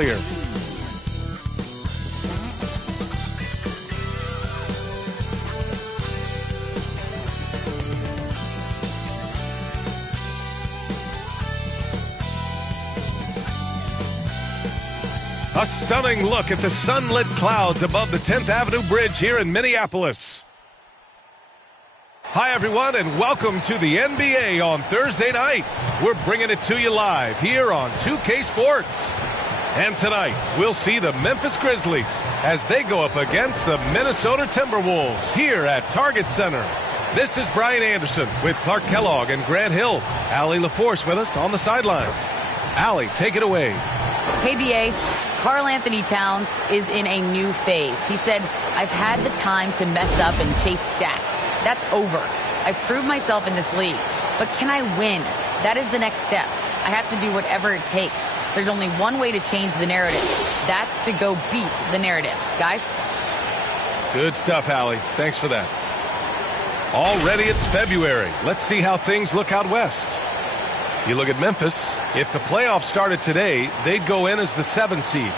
clear. A stunning look at the sunlit clouds above the 10th Avenue Bridge here in Minneapolis. Hi, everyone, and welcome to the NBA on Thursday night. We're bringing it to you live here on 2K Sports. And tonight, we'll see the Memphis Grizzlies as they go up against the Minnesota Timberwolves here at Target Center. This is Brian Anderson with Clark Kellogg and Grant Hill. Allie LaForce with us on the sidelines. Allie, take it away. Hey, BA. Karl Anthony Towns is in a new phase. He said, I've had the time to mess up and chase stats. That's over. I've proved myself in this league. But can I win? That is the next step. I have to do whatever it takes. There's only one way to change the narrative. That's to go beat the narrative. Guys? Good stuff, Allie. Thanks for that. Already it's February. Let's see how things look out west. You look at Memphis. If the playoffs started today, they'd go in as the 7th seed.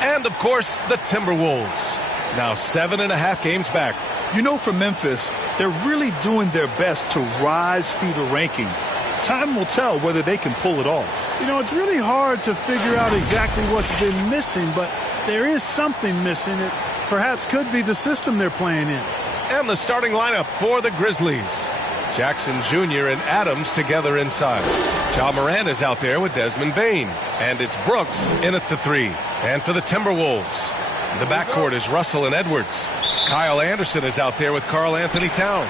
And, of course, the Timberwolves. Now 7.5 games back. You know, for Memphis, they're really doing their best to rise through the rankings. Time will tell whether they can pull it off. You know, it's really hard to figure out exactly what's been missing, but there is something missing. It perhaps could be the system they're playing in. And the starting lineup for the Grizzlies. Jackson Jr. and Adams together inside. Ja Morant is out there with Desmond Bane. And it's Brooks in at the 3. And for the Timberwolves, the backcourt is Russell and Edwards. Kyle Anderson is out there with Karl Anthony Towns.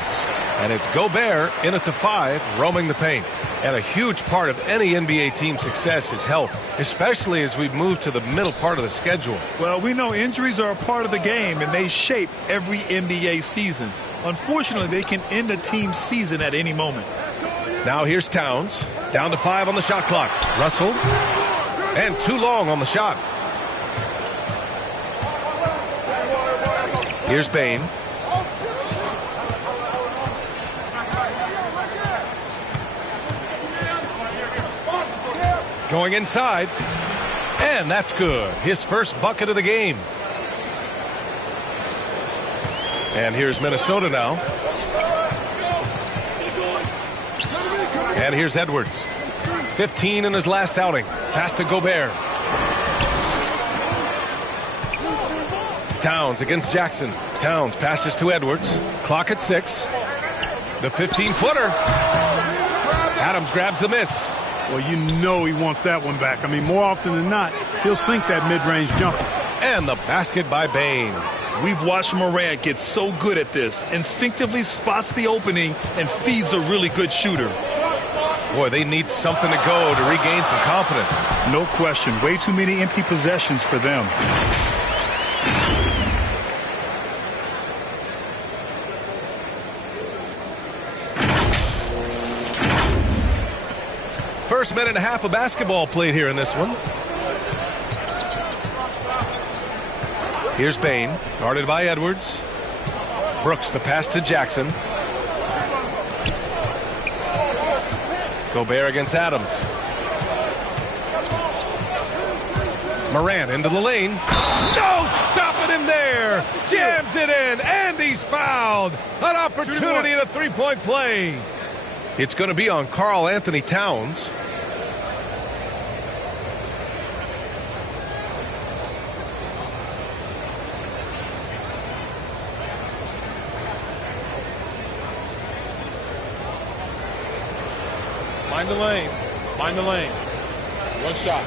And it's Gobert in at the 5, roaming the paint. And a huge part of any NBA team's success is health, especially as we move to the middle part of the schedule. Well, we know injuries are a part of the game, and they shape every NBA season. Unfortunately, they can end a team's season at any moment. Now here's Towns. Down to 5 on the shot clock. Russell. And too long on the shot. Here's Bane. Going inside. And that's good. His first bucket of the game. And here's Minnesota now. And here's Edwards. 15 in his last outing. Pass to Gobert. Towns against Jackson. Towns passes to Edwards. Clock at 6. The 15-footer. Adams grabs the miss. Well, you know he wants that one back. I mean, more often than not, he'll sink that mid-range jumper. And the basket by Bane. We've watched Morant get so good at this. Instinctively spots the opening and feeds a really good shooter. Boy, they need something to go to regain some confidence. No question. Way too many empty possessions for them. First minute and a half of basketball played here in this one. Here's Bane, guarded by Edwards. Brooks, the pass to Jackson. Gobert against Adams. Morant into the lane. No stopping him there. Jams it in, and he's fouled. An opportunity in a three-point play. It's going to be on Karl Anthony Towns. Mind the lanes. Mind the lanes. One shot.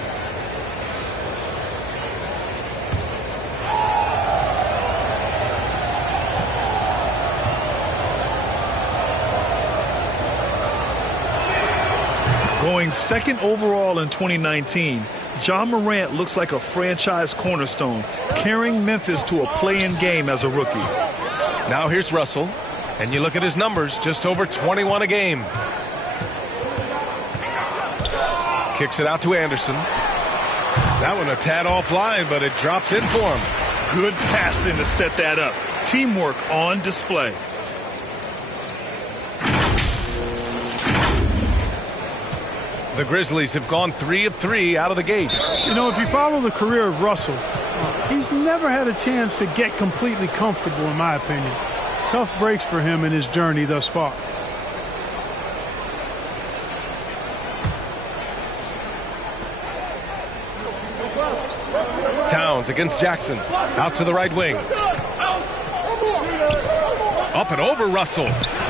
Going second overall in 2019, Ja Morant looks like a franchise cornerstone, carrying Memphis to a play-in game as a rookie. Now here's Russell, and you look at his numbers, just over 21 a game. Kicks it out to Anderson. That one a tad offline, but it drops in for him. Good passing to set that up. Teamwork on display. The Grizzlies have gone 3 of 3 out of the gate. You know, if you follow the career of Russell, he's never had a chance to get completely comfortable, in my opinion. Tough breaks for him in his journey thus far. Towns against Jackson. Out to the right wing. Up and over Russell.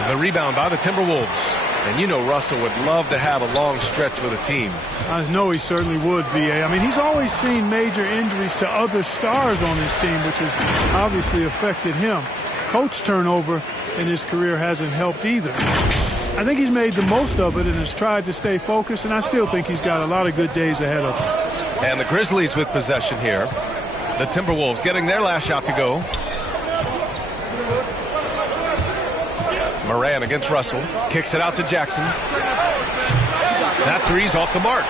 The rebound by the Timberwolves. And you know Russell would love to have a long stretch with a team. I know he certainly would, B.A. I mean, he's always seen major injuries to other stars on his team, which has obviously affected him. Coach turnover in his career hasn't helped either. I think he's made the most of it and has tried to stay focused, and I still think he's got a lot of good days ahead of him. And the Grizzlies with possession here. The Timberwolves getting their last shot to go. Moran against Russell. Kicks it out to Jackson. That three's off the mark.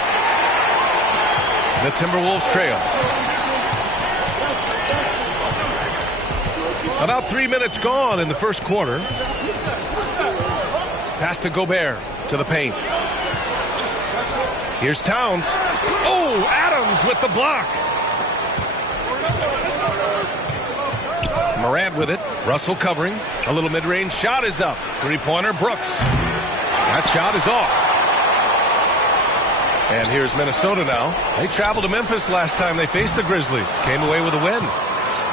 The Timberwolves trail. About 3 minutes gone in the first quarter. Pass to Gobert to the paint. Here's Towns. Oh, Adams with the block. Morant with it. Russell covering. A little mid-range shot is up. Three-pointer, Brooks. That shot is off. And here's Minnesota now. They traveled to Memphis last time they faced the Grizzlies. Came away with a win.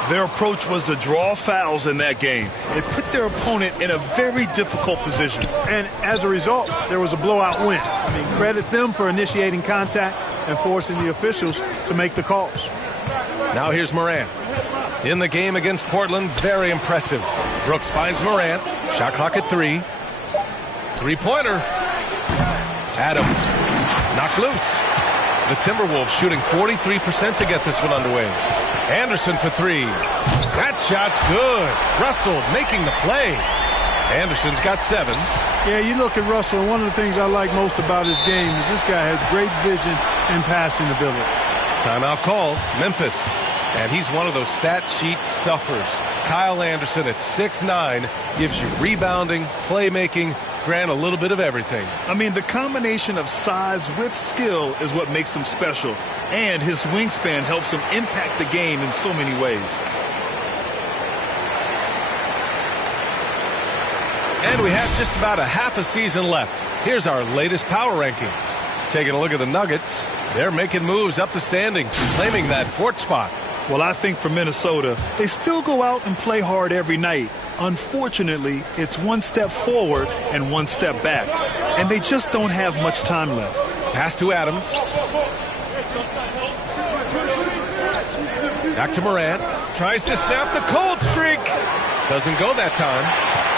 Their approach was to draw fouls in that game. It put their opponent in a very difficult position. And as a result, there was a blowout win. I mean, credit them for initiating contact and forcing the officials to make the calls. Now here's Morant. In the game against Portland, very impressive. Brooks finds Morant. Shot clock at 3. Three-pointer. Adams knocked loose. The Timberwolves shooting 43% to get this one underway. Anderson for 3. That shot's good. Russell making the play. Anderson's got 7. Yeah, you look at Russell, and one of the things I like most about his game is this guy has great vision and passing ability. Timeout called. Memphis. And he's one of those stat sheet stuffers. Kyle Anderson at 6'9" gives you rebounding, playmaking, Grant, a little bit of everything. I mean, the combination of size with skill is what makes him special. And his wingspan helps him impact the game in so many ways. And we have just about a half a season left. Here's our latest power rankings. Taking a look at the Nuggets. They're making moves up the standings, claiming that 4th spot. Well, I think for Minnesota, they still go out and play hard every night. Unfortunately, it's one step forward and one step back. And they just don't have much time left. Pass to Adams. Back to Morant. Tries to snap the cold streak. Doesn't go that time.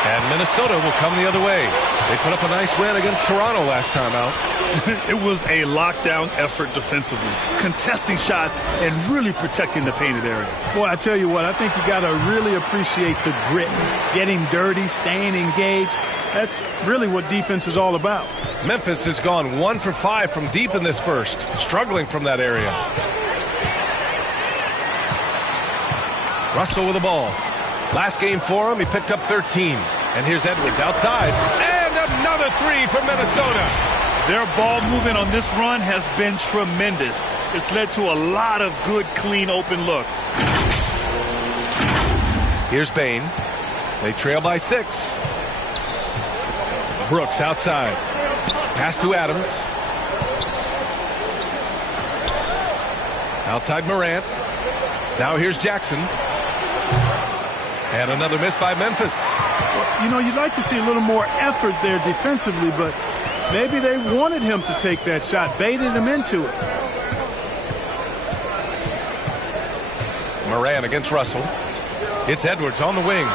And Minnesota will come the other way. They put up a nice win against Toronto last time out. It was a lockdown effort defensively, contesting shots and really protecting the painted area. Boy, I tell you what, I think you got to really appreciate the grit, getting dirty, staying engaged. That's really what defense is all about. Memphis has gone 1 for 5 from deep in this first, struggling from that area. Russell with the ball. Last game for him, he picked up 13. And here's Edwards outside. And another 3 for Minnesota. Their ball movement on this run has been tremendous. It's led to a lot of good, clean, open looks. Here's Bain. They trail by 6. Brooks outside. Pass to Adams. Outside Morant. Now here's Jackson. And another miss by Memphis. Well, you know, you'd like to see a little more effort there defensively, but maybe they wanted him to take that shot, baited him into it. Moran against Russell. It's Edwards on the wing.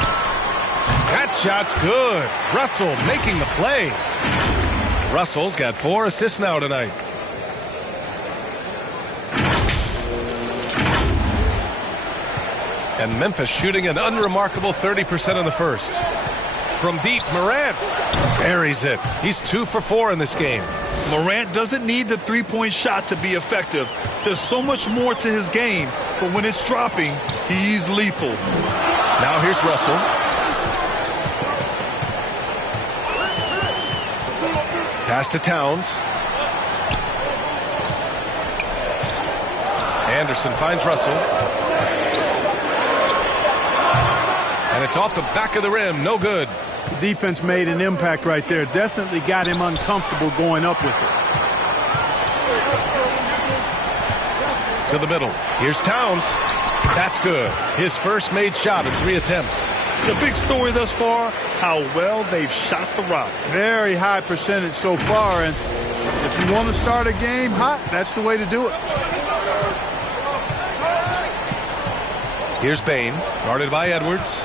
That shot's good. Russell making the play. Russell's got 4 assists now tonight. And Memphis shooting an unremarkable 30% in the first. From deep, Morant buries it. He's 2 for 4 in this game. Morant doesn't need the three-point shot to be effective. There's so much more to his game, but when it's dropping, he's lethal. Now here's Russell. Pass to Towns. Anderson finds Russell. And it's off the back of the rim. No good. The defense made an impact right there. Definitely got him uncomfortable going up with it. To the middle. Here's Towns. That's good. His first made shot in 3 attempts. The big story thus far, how well they've shot the rock. Very high percentage so far, and if you want to start a game hot, that's the way to do it. Here's Bain, guarded by Edwards.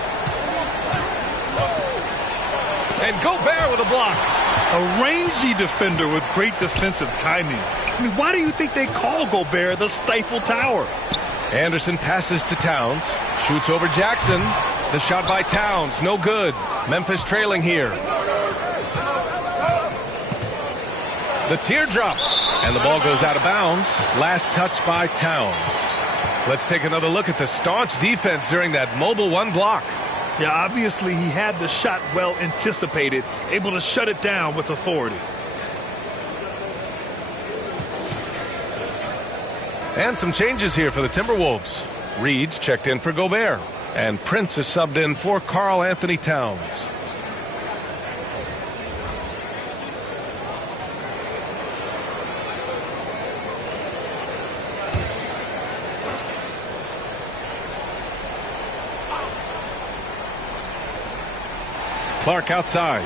And Gobert with a block. A rangy defender with great defensive timing. I mean, why do you think they call Gobert the Stifle Tower? Anderson passes to Towns. Shoots over Jackson. The shot by Towns, no good. Memphis trailing here. The teardrop. And the ball goes out of bounds. Last touch by Towns. Let's take another look at the staunch defense during that mobile 1 block. Yeah, obviously he had the shot well anticipated, able to shut it down with authority. And some changes here for the Timberwolves. Reed's checked in for Gobert. And Prince is subbed in for Karl Anthony Towns. Clark outside.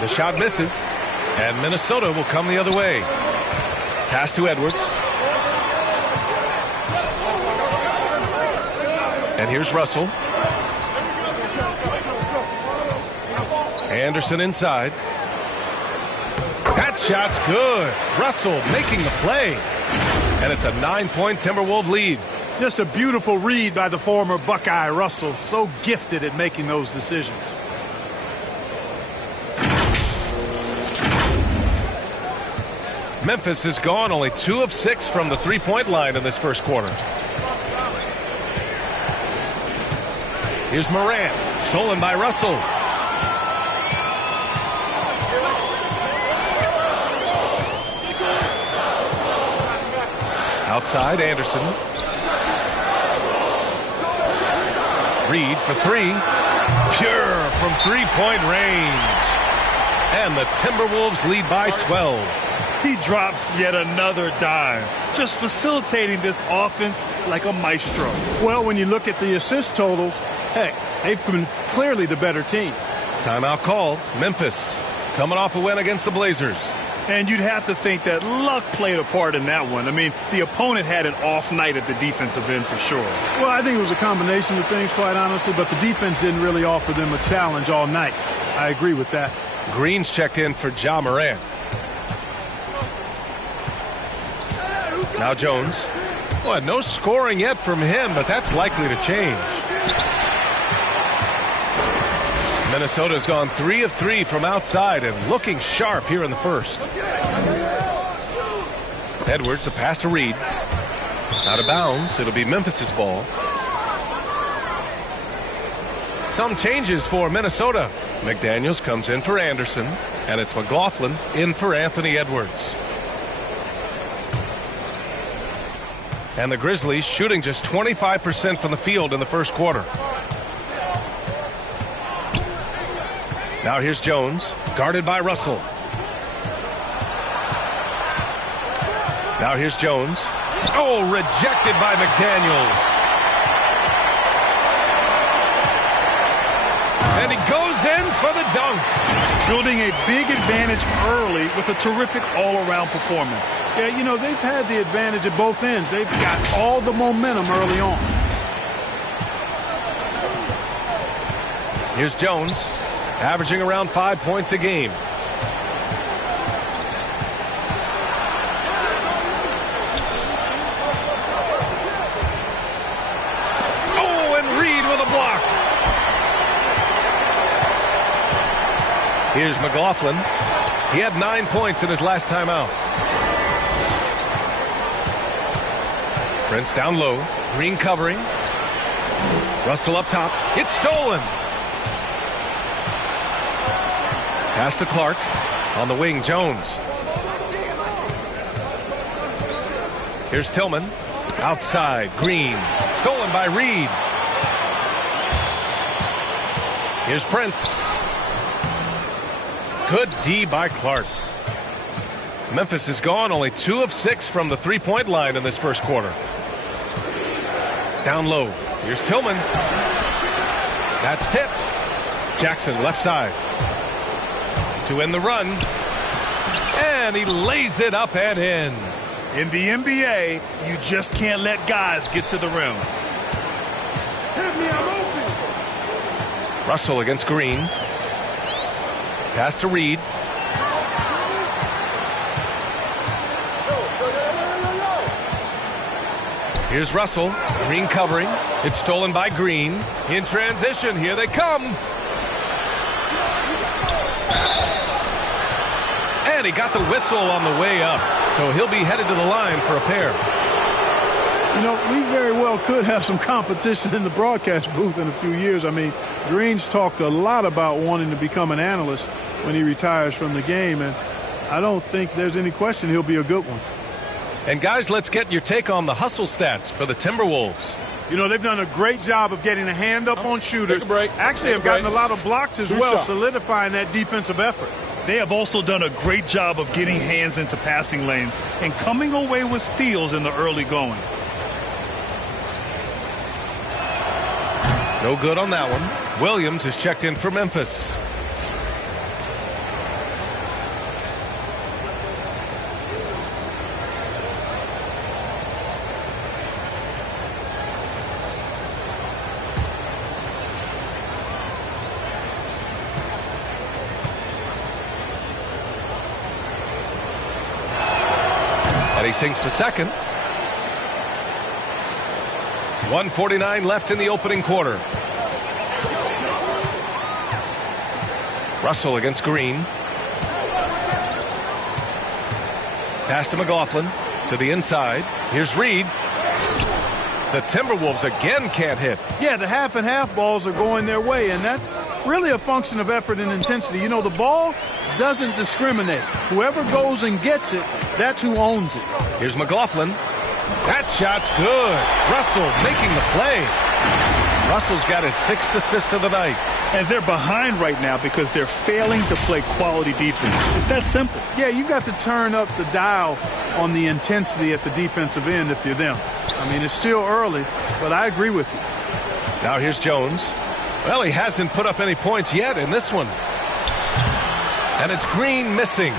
The shot misses, and Minnesota will come the other way. Pass to Edwards. And here's Russell. Anderson inside. That shot's good. Russell making the play. And it's a 9-point Timberwolves lead. Just a beautiful read by the former Buckeye Russell. So gifted at making those decisions. Memphis has gone only 2 of 6 from the 3-point line in this first quarter. Here's Morant, stolen by Russell. Outside, Anderson. Reed for 3. Pure from 3-point range. And the Timberwolves lead by 12. He drops yet another dime, just facilitating this offense like a maestro. Well, when you look at the assist totals, heck, they've been clearly the better team. Timeout called. Memphis coming off a win against the Blazers. And you'd have to think that luck played a part in that one. I mean, the opponent had an off night at the defensive end for sure. Well, I think it was a combination of things, quite honestly, but the defense didn't really offer them a challenge all night. I agree with that. Green's checked in for Ja Morant. Now Jones. Well, no scoring yet from him, but that's likely to change. Minnesota's gone 3 of 3 from outside and looking sharp here in the first. Edwards, a pass to Reed. Out of bounds. It'll be Memphis's ball. Some changes for Minnesota. McDaniels comes in for Anderson, and it's McLaughlin in for Anthony Edwards. And the Grizzlies shooting just 25% from the field in the first quarter. Now here's Jones, guarded by Russell. Now here's Jones. Oh, rejected by McDaniels. And he goes in for the dunk. Building a big advantage early with a terrific all-around performance. Yeah, you know, they've had the advantage at both ends. They've got all the momentum early on. Here's Jones, averaging around 5 points a game. Oh, and Reed with a block. Here's McLaughlin. He had 9 points in his last time out. Prince down low. Green covering. Russell up top. It's stolen. Pass to Clark. On the wing, Jones. Here's Tillman. Outside, Green. Stolen by Reed. Here's Prince. Good D by Clark. Memphis is gone, only 2 of 6 from the three-point line in this first quarter. Down low. Here's Tillman. That's tipped. Jackson left side. To end the run. And he lays it up and in. In the NBA, you just can't let guys get to the rim. Russell against Green. Pass to Reed. Here's Russell. Green covering. It's stolen by Green. In transition. Here they come. And he got the whistle on the way up. So he'll be headed to the line for a pair. You know, we very well could have some competition in the broadcast booth in a few years. I mean, Green's talked a lot about wanting to become an analyst when he retires from the game, and I don't think there's any question he'll be a good one. And guys, let's get your take on the hustle stats for the Timberwolves. You know, they've done a great job of getting a hand up on shooters. Take a break. Actually, have gotten a lot of blocks as well, solidifying that defensive effort. They have also done a great job of getting hands into passing lanes and coming away with steals in the early going. No good on that one. Williams is checked in for Memphis. And he sinks the second. 1:49 left in the opening quarter. Russell against Green. Pass to McLaughlin. To the inside. Here's Reed. The Timberwolves again can't hit. Yeah, the half and half balls are going their way, and that's really a function of effort and intensity. You know, the ball doesn't discriminate. Whoever goes and gets it, that's who owns it. Here's McLaughlin. That shot's good. Russell making the play. Russell's got his 6th assist of the night. And they're behind right now because they're failing to play quality defense. It's that simple. Yeah, you've got to turn up the dial on the intensity at the defensive end if you're them. I mean, it's still early, but I agree with you. Now here's Jones. Well, he hasn't put up any points yet in this one. And it's Green missing.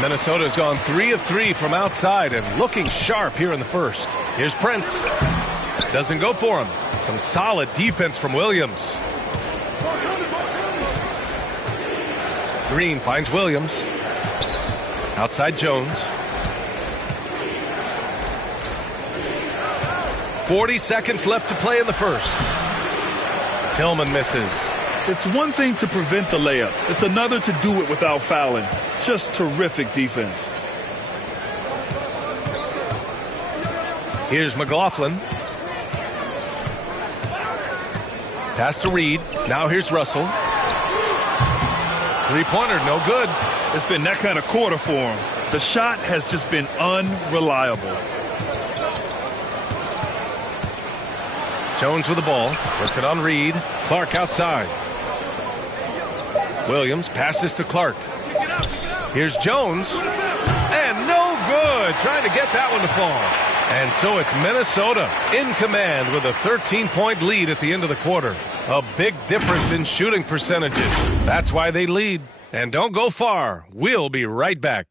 Minnesota's gone 3 of 3 from outside and looking sharp here in the first. Here's Prince. Doesn't go for him. Some solid defense from Williams. Green finds Williams. Outside Jones. 40 seconds left to play in the first. Tillman misses. It's one thing to prevent the layup. It's another to do it without fouling. Just terrific defense. Here's McLaughlin. Pass to Reed. Now here's Russell. Three-pointer, no good. It's been that kind of quarter for him. The shot has just been unreliable. Jones with the ball. Working on Reed. Clark outside. Williams passes to Clark. Here's Jones. And no good. Trying to get that one to fall. And so it's Minnesota in command with a 13-point lead at the end of the quarter. A big difference in shooting percentages. That's why they lead. And don't go far. We'll be right back.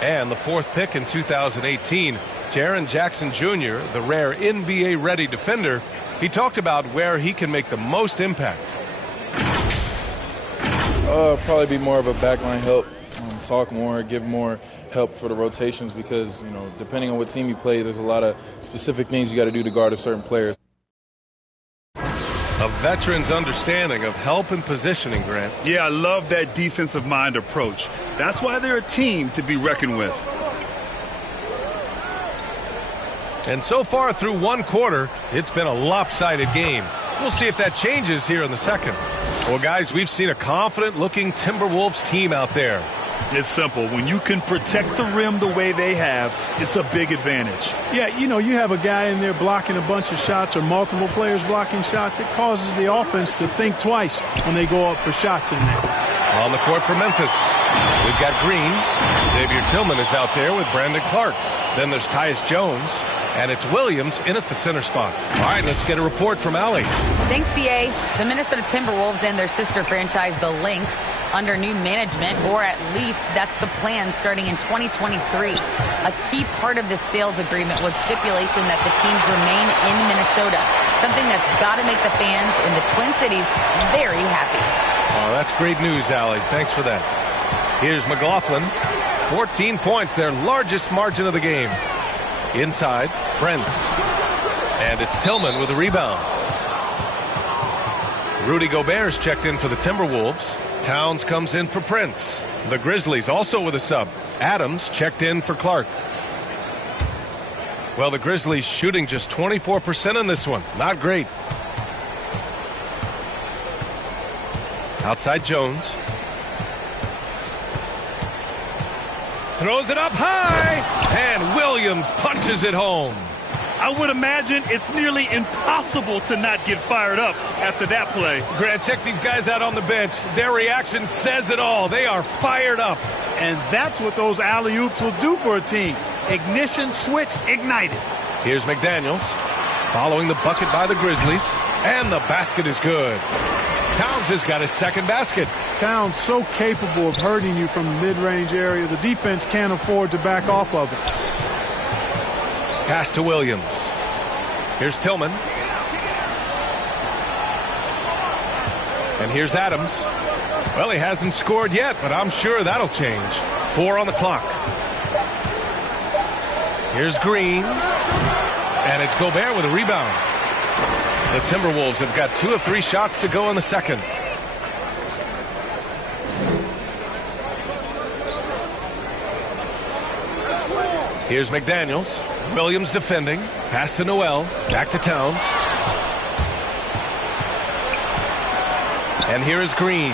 And the 4th pick in 2018, Jaren Jackson Jr., the rare NBA-ready defender, he talked about where he can make the most impact. Probably be more of a backline help, talk more, give more help for the rotations because, you know, depending on what team you play, there's a lot of specific things you got to do to guard a certain player. A veteran's understanding of help and positioning, Grant. Yeah, I love that defensive mind approach. That's why they're a team to be reckoned with. And so far through one quarter, it's been a lopsided game. We'll see if that changes here in the second. Well, guys, we've seen a confident-looking Timberwolves team out there. It's simple. When you can protect the rim the way they have, it's a big advantage. Yeah, you know, you have a guy in there blocking a bunch of shots or multiple players blocking shots. It causes the offense to think twice when they go up for shots in there. On the court for Memphis, we've got Green. Xavier Tillman is out there with Brandon Clark. Then there's Tyus Jones. And it's Williams in at the center spot. All right, let's get a report from Allie. Thanks, BA. The Minnesota Timberwolves and their sister franchise, the Lynx, under new management, or at least that's the plan starting in 2023. A key part of this sales agreement was stipulation that the teams remain in Minnesota, something that's got to make the fans in the Twin Cities very happy. Oh, that's great news, Allie. Thanks for that. Here's McLaughlin. 14 points, their largest margin of the game. Inside, Prince. And it's Tillman with a rebound. Rudy Gobert's checked in for the Timberwolves. Towns comes in for Prince. The Grizzlies also with a sub. Adams checked in for Clark. Well, the Grizzlies shooting just 24% in this one. Not great. Outside Jones. Throws it up high, and Williams punches it home. I would imagine it's nearly impossible to not get fired up after that play. Grant, check these guys out on the bench. Their reaction says it all. They are fired up. And that's what those alley-oops will do for a team. Ignition switch ignited. Here's McDaniels following the bucket by the Grizzlies, and the basket is good. Towns has got his second basket. Towns so capable of hurting you from the mid-range area. The defense can't afford to back off of it. Pass to Williams. Here's Tillman. And here's Adams. Well, he hasn't scored yet, but I'm sure that'll change. 4 on the clock. Here's Green. And it's Gobert with a rebound. The Timberwolves have got 2 of 3 shots to go in the second. Here's McDaniels. Williams defending. Pass to Noel. Back to Towns. And here is Green.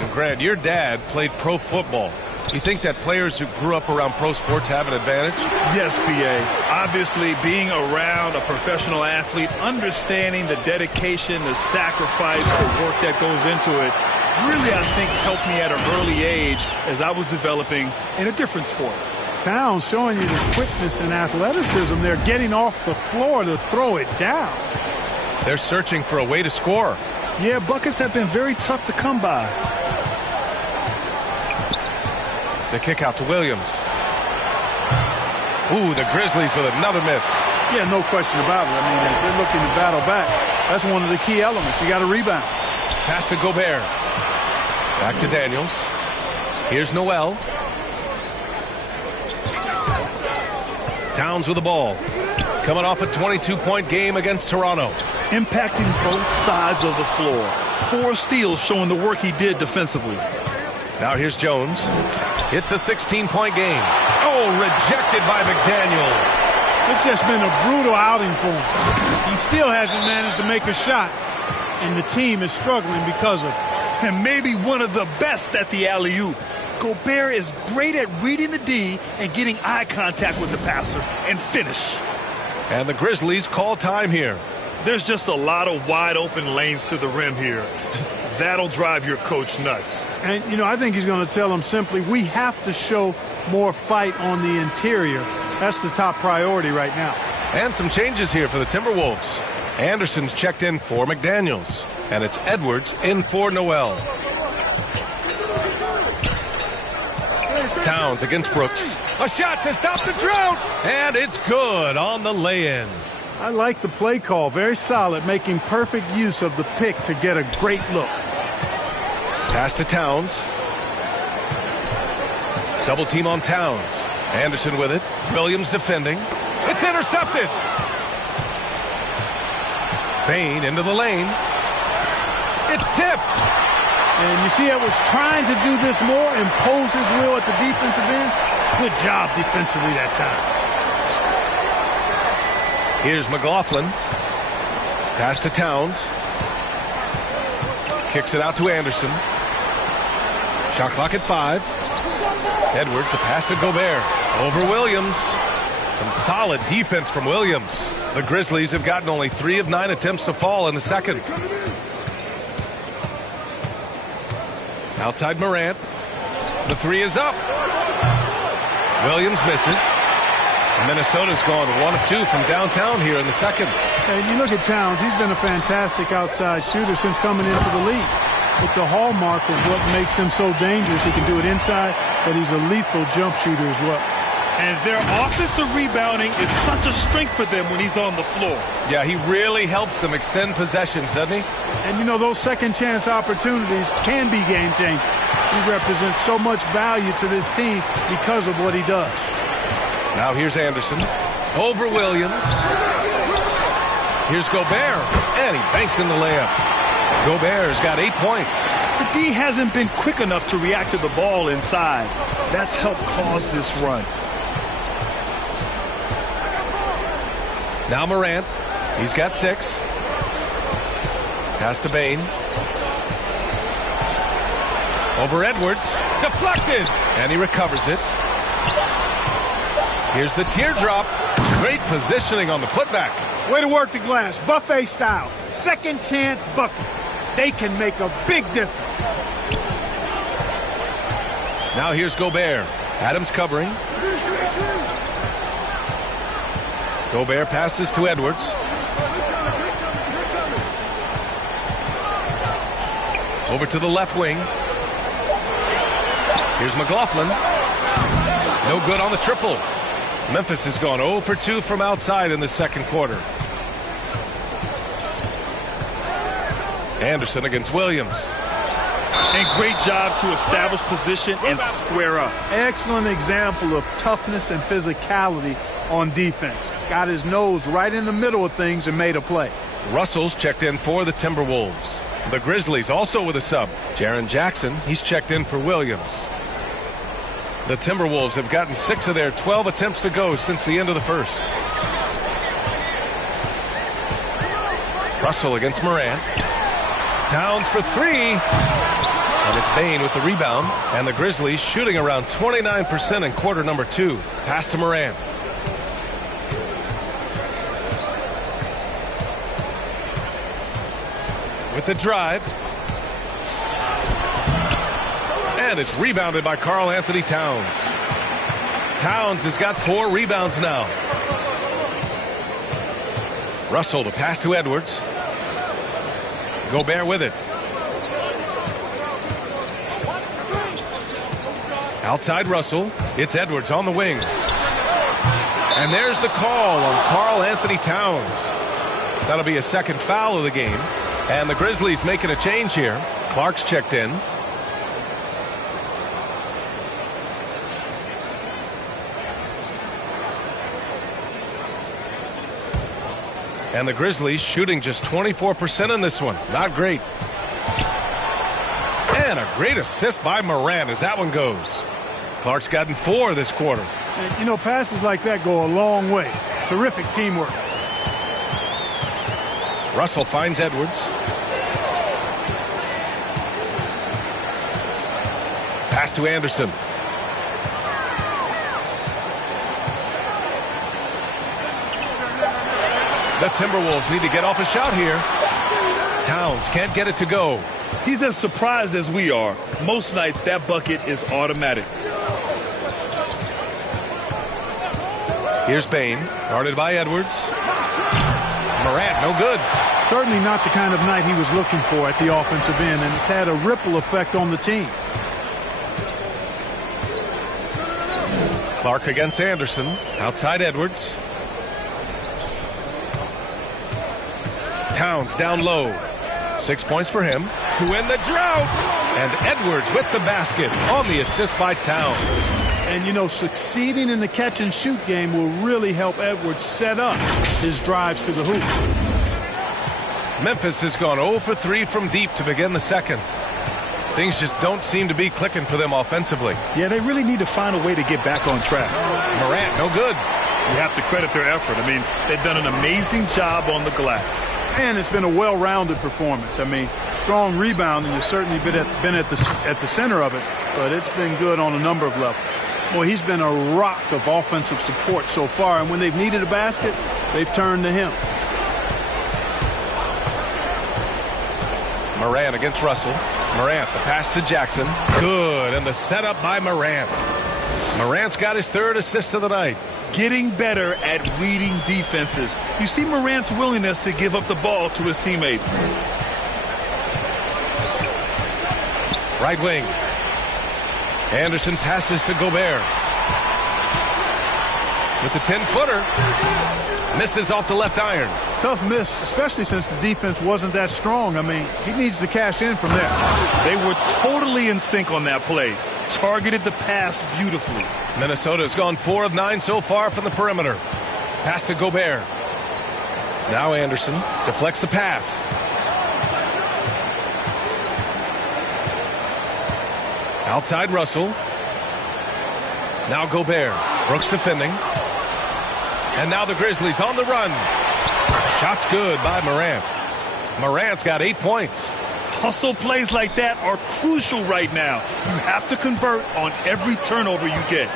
And Grant, your dad played pro football. You think that players who grew up around pro sports have an advantage? Yes, PA. Obviously, being around a professional athlete, understanding the dedication, the sacrifice, the work that goes into it, really, I think, helped me at an early age as I was developing in a different sport. Towns showing you the quickness and athleticism. They're getting off the floor to throw it down. They're searching for a way to score. Yeah, buckets have been very tough to come by. The kick out to Williams. Ooh, the Grizzlies with another miss. Yeah, no question about it. I mean, as they're looking to battle back, that's one of the key elements. You got to rebound. Pass to Gobert. Back to Daniels. Here's Noel. Towns with the ball. Coming off a 22-point game against Toronto. Impacting both sides of the floor. 4 steals showing the work he did defensively. Now here's Jones. It's a 16-point game. Oh, rejected by McDaniels. It's just been a brutal outing for him. He still hasn't managed to make a shot, and the team is struggling because of it. And maybe one of the best at the alley-oop. Gobert is great at reading the D and getting eye contact with the passer and finish. And the Grizzlies call time here. There's just a lot of wide-open lanes to the rim here. That'll drive your coach nuts. And, you know, I think he's going to tell them simply, we have to show more fight on the interior. That's the top priority right now. And some changes here for the Timberwolves. Anderson's checked in for McDaniels. And it's Edwards in for Noel. Towns against Brooks. A shot to stop the drought. And it's good on the lay-in. I like the play call. Very solid, making perfect use of the pick to get a great look. Pass to Towns. Double team on Towns. Anderson with it. Williams defending. It's intercepted. Bain into the lane. It's tipped. And you see Edwards trying to do this more, impose his will at the defensive end. Good job defensively that time. Here's McLaughlin. Pass to Towns. Kicks it out to Anderson. Shot clock at 5. Edwards, a pass to Gobert. Over Williams. Some solid defense from Williams. The Grizzlies have gotten only 3 of 9 attempts to fall in the second. Outside Morant. The 3 is up. Williams misses. Minnesota's gone 1 of 2 from downtown here in the second. And you look at Towns, he's been a fantastic outside shooter since coming into the league. It's a hallmark of what makes him so dangerous. He can do it inside, but he's a lethal jump shooter as well. And their offensive rebounding is such a strength for them when he's on the floor. Yeah, he really helps them extend possessions, doesn't he? And, you know, those second chance opportunities can be game changing. He represents so much value to this team because of what he does. Now here's Anderson. Over Williams. Here's Gobert. And he banks in the layup. Gobert's got 8 points. The D hasn't been quick enough to react to the ball inside. That's helped cause this run. Now Morant. He's got 6. Pass to Bain. Over Edwards. Deflected. And he recovers it. Here's the teardrop. Great positioning on the putback. Way to work the glass. Buffet style. Second chance buckets. They can make a big difference. Now here's Gobert. Adams covering. Gobert passes to Edwards. Over to the left wing. Here's McLaughlin. No good on the triple. Memphis has gone 0 for 2 from outside in the second quarter. Anderson against Williams. And great job to establish position and square up. Excellent example of toughness and physicality on defense. Got his nose right in the middle of things and made a play. Russell's checked in for the Timberwolves. The Grizzlies also with a sub. Jaren Jackson, he's checked in for Williams. The Timberwolves have gotten 6 of their 12 attempts to go since the end of the first. Russell against Morant. Towns for 3. And it's Bain with the rebound. And the Grizzlies shooting around 29% in quarter number 2. Pass to Morant. With the drive. And it's rebounded by Karl Anthony Towns. Towns has got 4 rebounds now. Russell, the pass to Edwards. Gobert with it. Outside Russell. It's Edwards on the wing. And there's the call on Karl Anthony Towns. That'll be a second foul of the game. And the Grizzlies making a change here. Clark's checked in. And the Grizzlies shooting just 24% in this one. Not great. And a great assist by Morant as that one goes. Clark's gotten 4 this quarter. And, you know, passes like that go a long way. Terrific teamwork. Russell finds Edwards. Pass to Anderson. The Timberwolves need to get off a shot here. Towns can't get it to go. He's as surprised as we are. Most nights that bucket is automatic. Here's Bain, guarded by Edwards. Morant, no good. Certainly not the kind of night he was looking for at the offensive end, and it's had a ripple effect on the team. Clark against Anderson, outside Edwards. Towns down low. 6 points for him to win the drought. And Edwards with the basket on the assist by Towns. And, you know, succeeding in the catch-and-shoot game will really help Edwards set up his drives to the hoop. Memphis has gone 0 for 3 from deep to begin the second. Things just don't seem to be clicking for them offensively. Yeah, they really need to find a way to get back on track. Morant, no good. You have to credit their effort. I mean, they've done an amazing job on the glass. And it's been a well-rounded performance. I mean, strong rebounding has certainly been at the center of it, but it's been good on a number of levels. Well, he's been a rock of offensive support so far, and when they've needed a basket, they've turned to him. Morant against Russell. Morant, the pass to Jackson. Good, and the setup by Morant. Morant's got his third assist of the night. Getting better at reading defenses. You see Morant's willingness to give up the ball to his teammates. Right wing. Anderson passes to Gobert. With the 10-footer. Misses off the left iron. Tough miss, especially since the defense wasn't that strong. I mean, he needs to cash in from there. They were totally in sync on that play. Targeted the pass beautifully. Minnesota's gone 4 of 9 so far from the perimeter. Pass to Gobert. Now Anderson deflects the pass. Outside Russell. Now Gobert. Brooks defending. And now the Grizzlies on the run. Shot's good by Morant. Morant's got 8 points. Hustle plays like that are crucial right now. You have to convert on every turnover you get.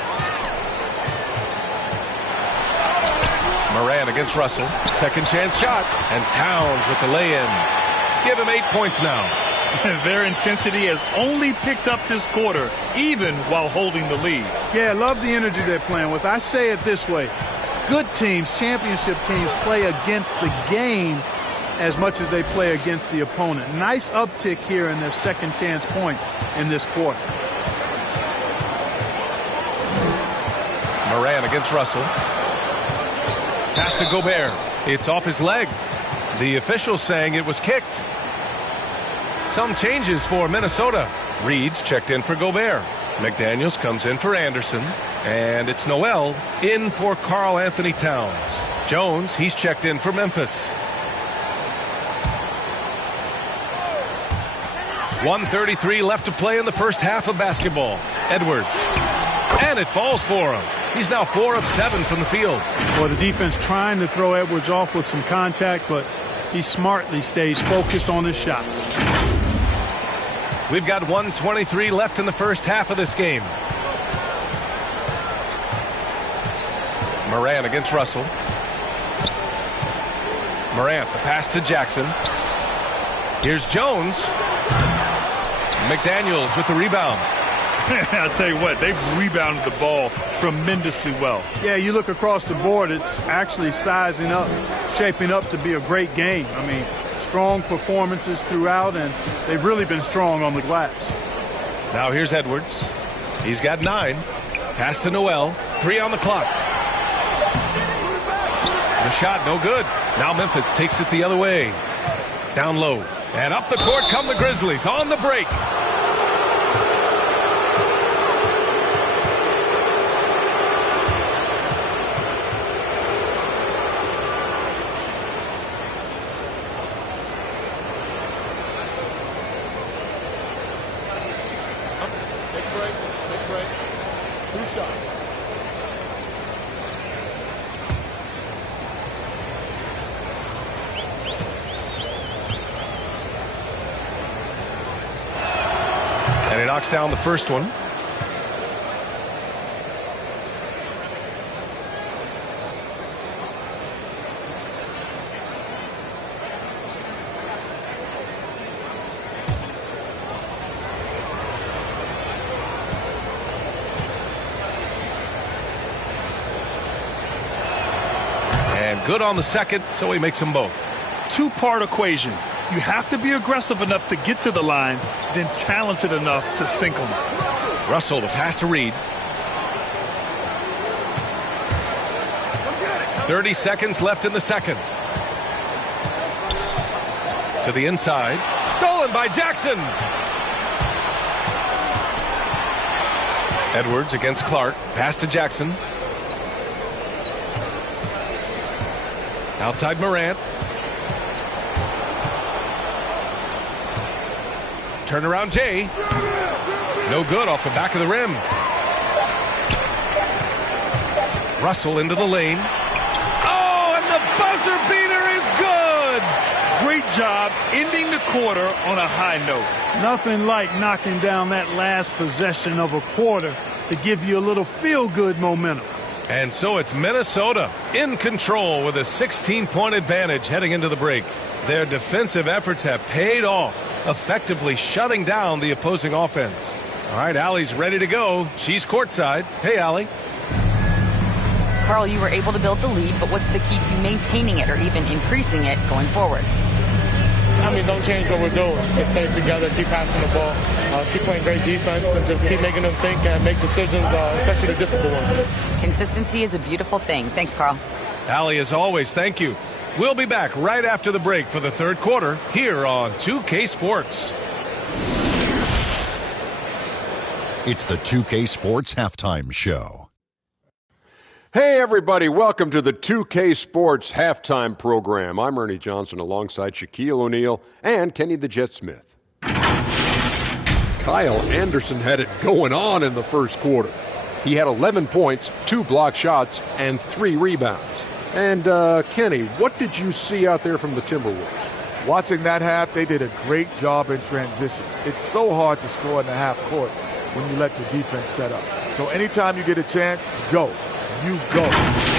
Morant against Russell. Second chance shot. And Towns with the lay-in. Give him 8 points now. Their intensity has only picked up this quarter, even while holding the lead. Yeah, I love the energy they're playing with. I say it this way. Good teams, championship teams, play against the game as much as they play against the opponent. Nice uptick here in their second chance points in this quarter. Morant against Russell. Pass to Gobert. It's off his leg. The official saying it was kicked. Some changes for Minnesota. Reed's checked in for Gobert. McDaniels comes in for Anderson. And it's Noel in for Karl Anthony Towns. Jones, he's checked in for Memphis. 1:33 left to play in the first half of basketball. Edwards. And it falls for him. He's now 4 of 7 from the field. Well, the defense trying to throw Edwards off with some contact, but he smartly stays focused on his shot. We've got 1:23 left in the first half of this game. Morant against Russell. Morant, the pass to Jackson. Here's Jones. McDaniels with the rebound. I'll tell you what, they've rebounded the ball tremendously well. Yeah, you look across the board, it's actually sizing up, shaping up to be a great game. I mean, strong performances throughout, and they've really been strong on the glass. Now here's Edwards. He's got 9. Pass to Noel. 3 on the clock. The shot, no good. Now Memphis takes it the other way. Down low. And up the court come the Grizzlies on the break. Take a break. Take a break. 2 shots. And he knocks down the first one. And good on the second, so he makes them both. 2-part equation. You have to be aggressive enough to get to the line, then talented enough to sink them. Russell, the pass to Reed. 30 seconds left in the second. To the inside. Stolen by Jackson. Edwards against Clark. Pass to Jackson. Outside Morant. Turnaround Jay. No good off the back of the rim. Russell into the lane. Oh, and the buzzer beater is good. Great job ending the quarter on a high note. Nothing like knocking down that last possession of a quarter to give you a little feel-good momentum. And so it's Minnesota in control with a 16-point advantage heading into the break. Their defensive efforts have paid off, effectively shutting down the opposing offense. All right, Allie's ready to go. She's courtside. Hey, Allie. Carl, you were able to build the lead, but what's the key to maintaining it or even increasing it going forward? I mean, don't change what we're doing. Just stay together, keep passing the ball, keep playing great defense, and just keep making them think and make decisions, especially the difficult ones. Consistency is a beautiful thing. Thanks, Carl. Allie, as always, thank you. We'll be back right after the break for the third quarter here on 2K Sports. It's the 2K Sports Halftime Show. Hey, everybody. Welcome to the 2K Sports Halftime Program. I'm Ernie Johnson alongside Shaquille O'Neal and Kenny the Jet Smith. Kyle Anderson had it going on in the first quarter. He had 11 points, 2 block shots, and 3 rebounds. And, Kenny, what did you see out there from the Timberwolves? Watching that half, they did a great job in transition. It's so hard to score in the half court when you let your defense set up. So anytime you get a chance, go. You go.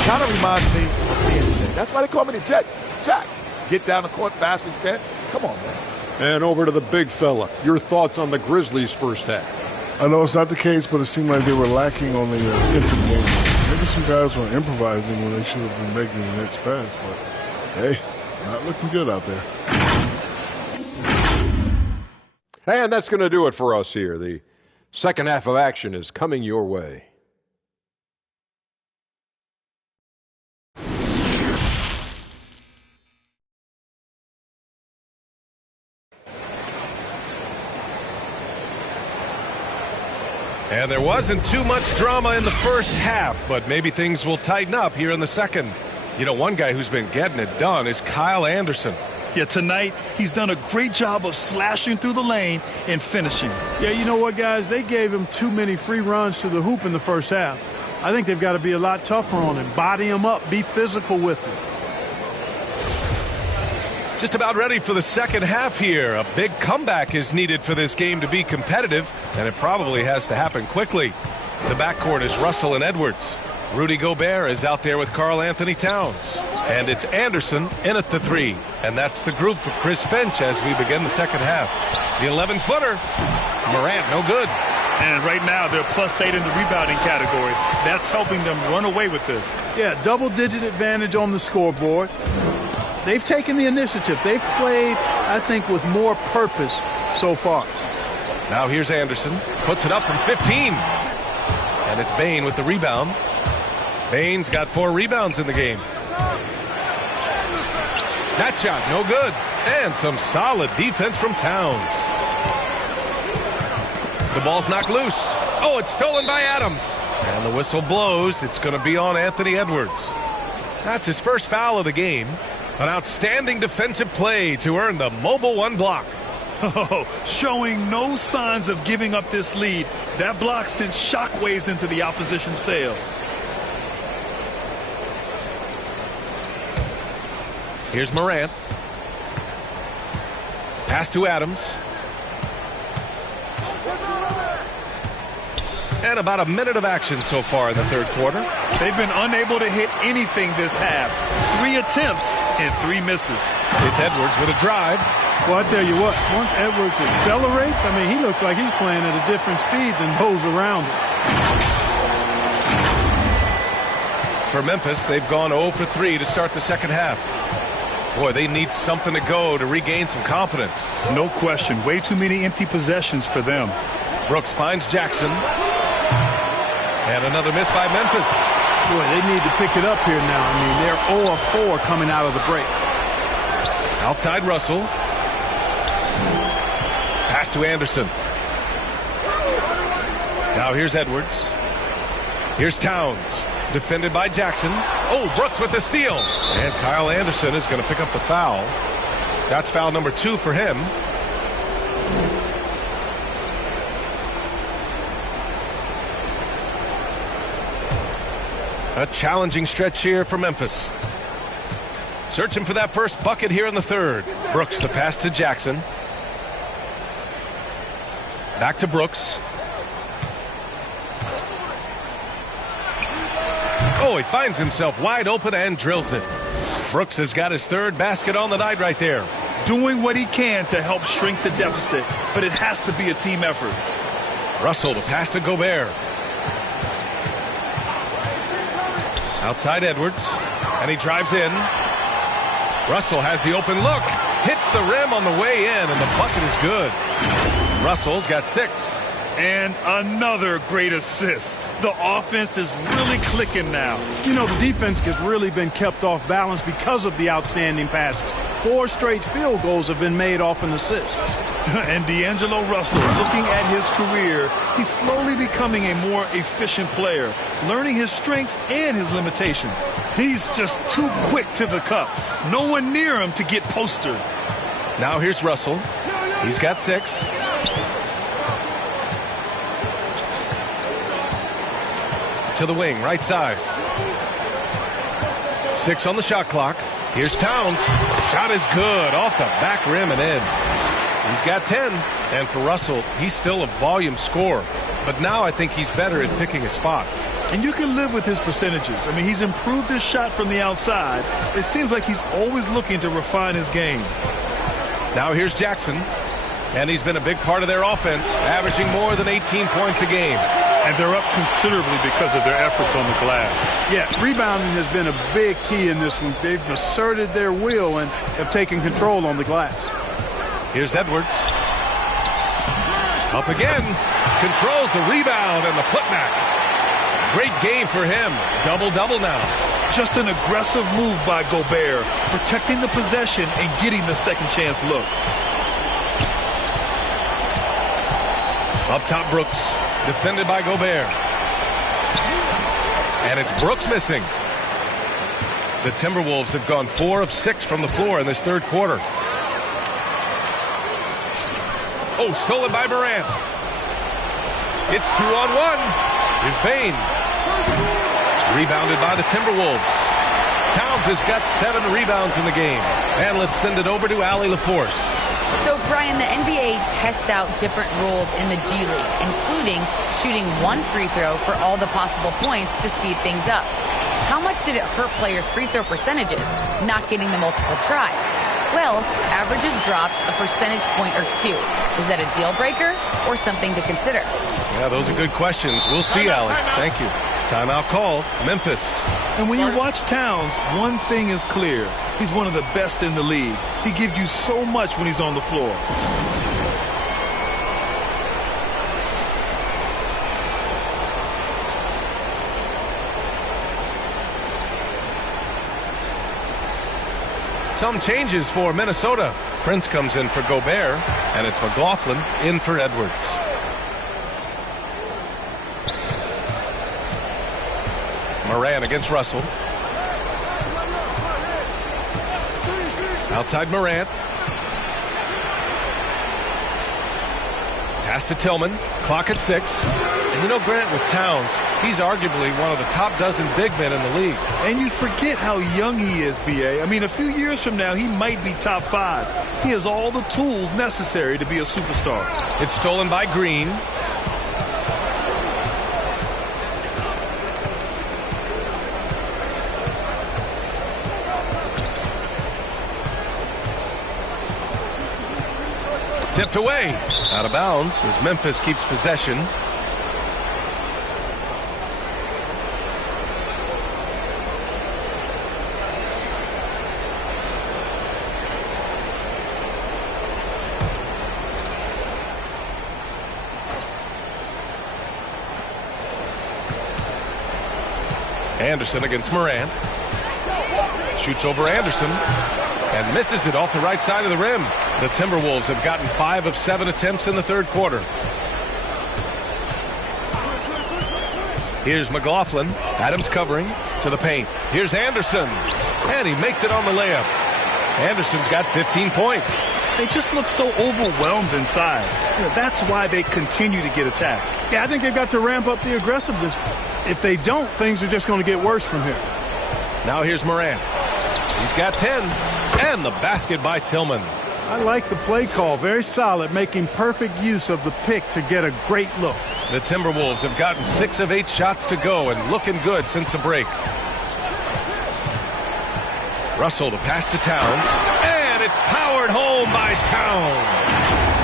Kind of reminds me of being Jet. That's why they call me the Jet. Jack, get down the court fast as you can. Come on, man. And over to the big fella. Your thoughts on the Grizzlies' first half? I know it's not the case, but it seemed like they were lacking on the offensive game. Maybe some guys were improvising when they should have been making the next pass. But, hey, not looking good out there. And that's going to do it for us here. The second half of action is coming your way. And there wasn't too much drama in the first half, but maybe things will tighten up here in the second. You know, one guy who's been getting it done is Kyle Anderson. Yeah, tonight he's done a great job of slashing through the lane and finishing. Yeah, you know what, guys? They gave him too many free runs to the hoop in the first half. I think they've got to be a lot tougher on him. Body him up. Be physical with him. Just about ready for the second half here. A big comeback is needed for this game to be competitive, and it probably has to happen quickly. The backcourt is Russell and Edwards. Rudy Gobert is out there with Karl Anthony Towns. And it's Anderson in at the 3. And that's the group for Chris Finch as we begin the second half. The 11-footer. Morant, no good. And right now they're +8 in the rebounding category. That's helping them run away with this. Yeah, double-digit advantage on the scoreboard. They've taken the initiative. They've played, I think, with more purpose so far. Now here's Anderson. Puts it up from 15. And it's Bane with the rebound. Bane's got 4 rebounds in the game. That shot, no good. And some solid defense from Towns. The ball's knocked loose. Oh, it's stolen by Adams. And the whistle blows. It's going to be on Anthony Edwards. That's his first foul of the game. An outstanding defensive play to earn the mobile 1 block. Oh, showing no signs of giving up this lead. That block sent shockwaves into the opposition sails. Here's Morant. Pass to Adams. And about a minute of action so far in the third quarter. They've been unable to hit anything this half. 3 attempts and 3 misses. It's Edwards with a drive. Well, I tell you what, once Edwards accelerates, I mean, he looks like he's playing at a different speed than those around him. For Memphis, they've gone 0 for 3 to start the second half. Boy, they need something to go to regain some confidence. No question. Way too many empty possessions for them. Brooks finds Jackson. And another miss by Memphis. Boy, they need to pick it up here now. I mean, they're 0 of 4 coming out of the break. Outside Russell. Pass to Anderson. Now here's Edwards. Here's Towns. Defended by Jackson. Oh, Brooks with the steal. And Kyle Anderson is going to pick up the foul. That's foul number 2 for him. A challenging stretch here for Memphis. Searching for that first bucket here in the third. Brooks, the pass to Jackson. Back to Brooks. Oh, he finds himself wide open and drills it. Brooks has got his third basket on the night right there. Doing what he can to help shrink the deficit, but it has to be a team effort. Russell, the pass to Gobert. Outside Edwards, and he drives in. Russell has the open look, hits the rim on the way in, and the bucket is good. Russell's got 6. And another great assist. The offense is really clicking now. You know, the defense has really been kept off balance because of the outstanding passes. 4 straight field goals have been made off an assist. And D'Angelo Russell, looking at his career, he's slowly becoming a more efficient player, learning his strengths and his limitations. He's just too quick to the cup. No one near him to get postered. Now here's Russell. He's got 6. To the wing, right side. 6 on the shot clock. Here's Towns. Shot is good. Off the back rim and in. He's got 10. And for Russell, he's still a volume scorer. But now I think he's better at picking his spots. And you can live with his percentages. I mean, he's improved his shot from the outside. It seems like he's always looking to refine his game. Now here's Jackson. And he's been a big part of their offense, averaging more than 18 points a game. And they're up considerably because of their efforts on the glass. Yeah, rebounding has been a big key in this one. They've asserted their will and have taken control on the glass. Here's Edwards. Up again. Controls the rebound and the putback. Great game for him. Double-double now. Just an aggressive move by Gobert, protecting the possession and getting the second chance look. Up top, Brooks. Defended by Gobert. And it's Brooks missing. The Timberwolves have gone 4 of 6 from the floor in this third quarter. Oh, stolen by Morant. It's 2-on-1. Here's Bane. Rebounded by the Timberwolves. Towns has got 7 rebounds in the game. And let's send it over to Allie LaForce. So, Brian, the NBA tests out different rules in the G League, including shooting 1 free throw for all the possible points to speed things up. How much did it hurt players' free throw percentages, not getting the multiple tries? Well, averages dropped a percentage point or 2. Is that a deal breaker or something to consider? Yeah, those are good questions. We'll see, Allie. Thank you. Timeout call, Memphis. And when you watch Towns, one thing is clear. He's one of the best in the league. He gives you so much when he's on the floor. Some changes for Minnesota. Prince comes in for Gobert, and it's McLaughlin in for Edwards. Moran against Russell. Outside Morant. Pass to Tillman. Clock at 6. And you know, Grant, with Towns, he's arguably one of the top dozen big men in the league. And you forget how young he is, B.A. I mean, a few years from now, he might be top 5. He has all the tools necessary to be a superstar. It's stolen by Green. Tipped away. Out of bounds as Memphis keeps possession. Anderson against Morant. Shoots over Anderson. And misses it off the right side of the rim. The Timberwolves have gotten 5 of 7 attempts in the third quarter. Here's McLaughlin. Adams covering to the paint. Here's Anderson. And he makes it on the layup. Anderson's got 15 points. they just look so overwhelmed inside. That's why they continue to get attacked. Yeah, I think they've got to ramp up the aggressiveness. If they don't, things are just going to get worse from here. Now here's Morant. He's got 10. And the basket by Tillman. I like the play call. Very solid, making perfect use of the pick to get a great look. The Timberwolves have gotten 6 of 8 shots to go and looking good since the break. Russell to pass to Towns. And it's powered home by Towns.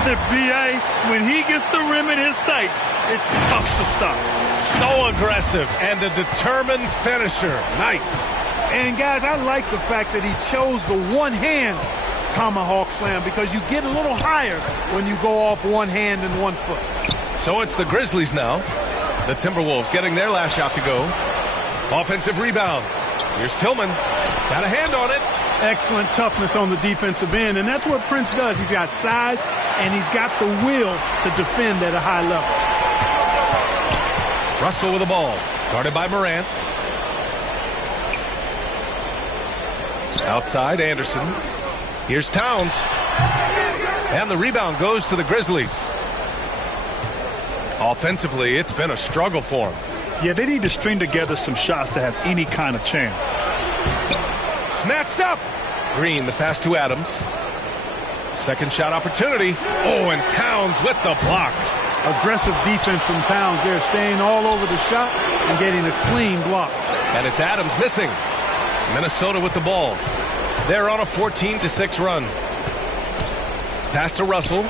The BA, when he gets the rim in his sights, it's tough to stop. So aggressive and a determined finisher. Nice. And, guys, I like the fact that he chose the one-hand tomahawk slam because you get a little higher when you go off one hand and 1 foot. So it's the Grizzlies now. The Timberwolves getting their last shot to go. Offensive rebound. Here's Tillman. Got a hand on it. Excellent toughness on the defensive end, and that's what Prince does. He's got size, and he's got the will to defend at a high level. Russell with the ball. Guarded by Morant. Outside, Anderson. Here's Towns. And the rebound goes to the Grizzlies. Offensively, it's been a struggle for them. Yeah, they need to string together some shots to have any kind of chance. Snatched up. Green, the pass to Adams. Second shot opportunity. Oh, and Towns with the block. Aggressive defense from Towns there, staying all over the shot and getting a clean block. And it's Adams missing. Minnesota with the ball. They're on a 14-6 run. Pass to Russell.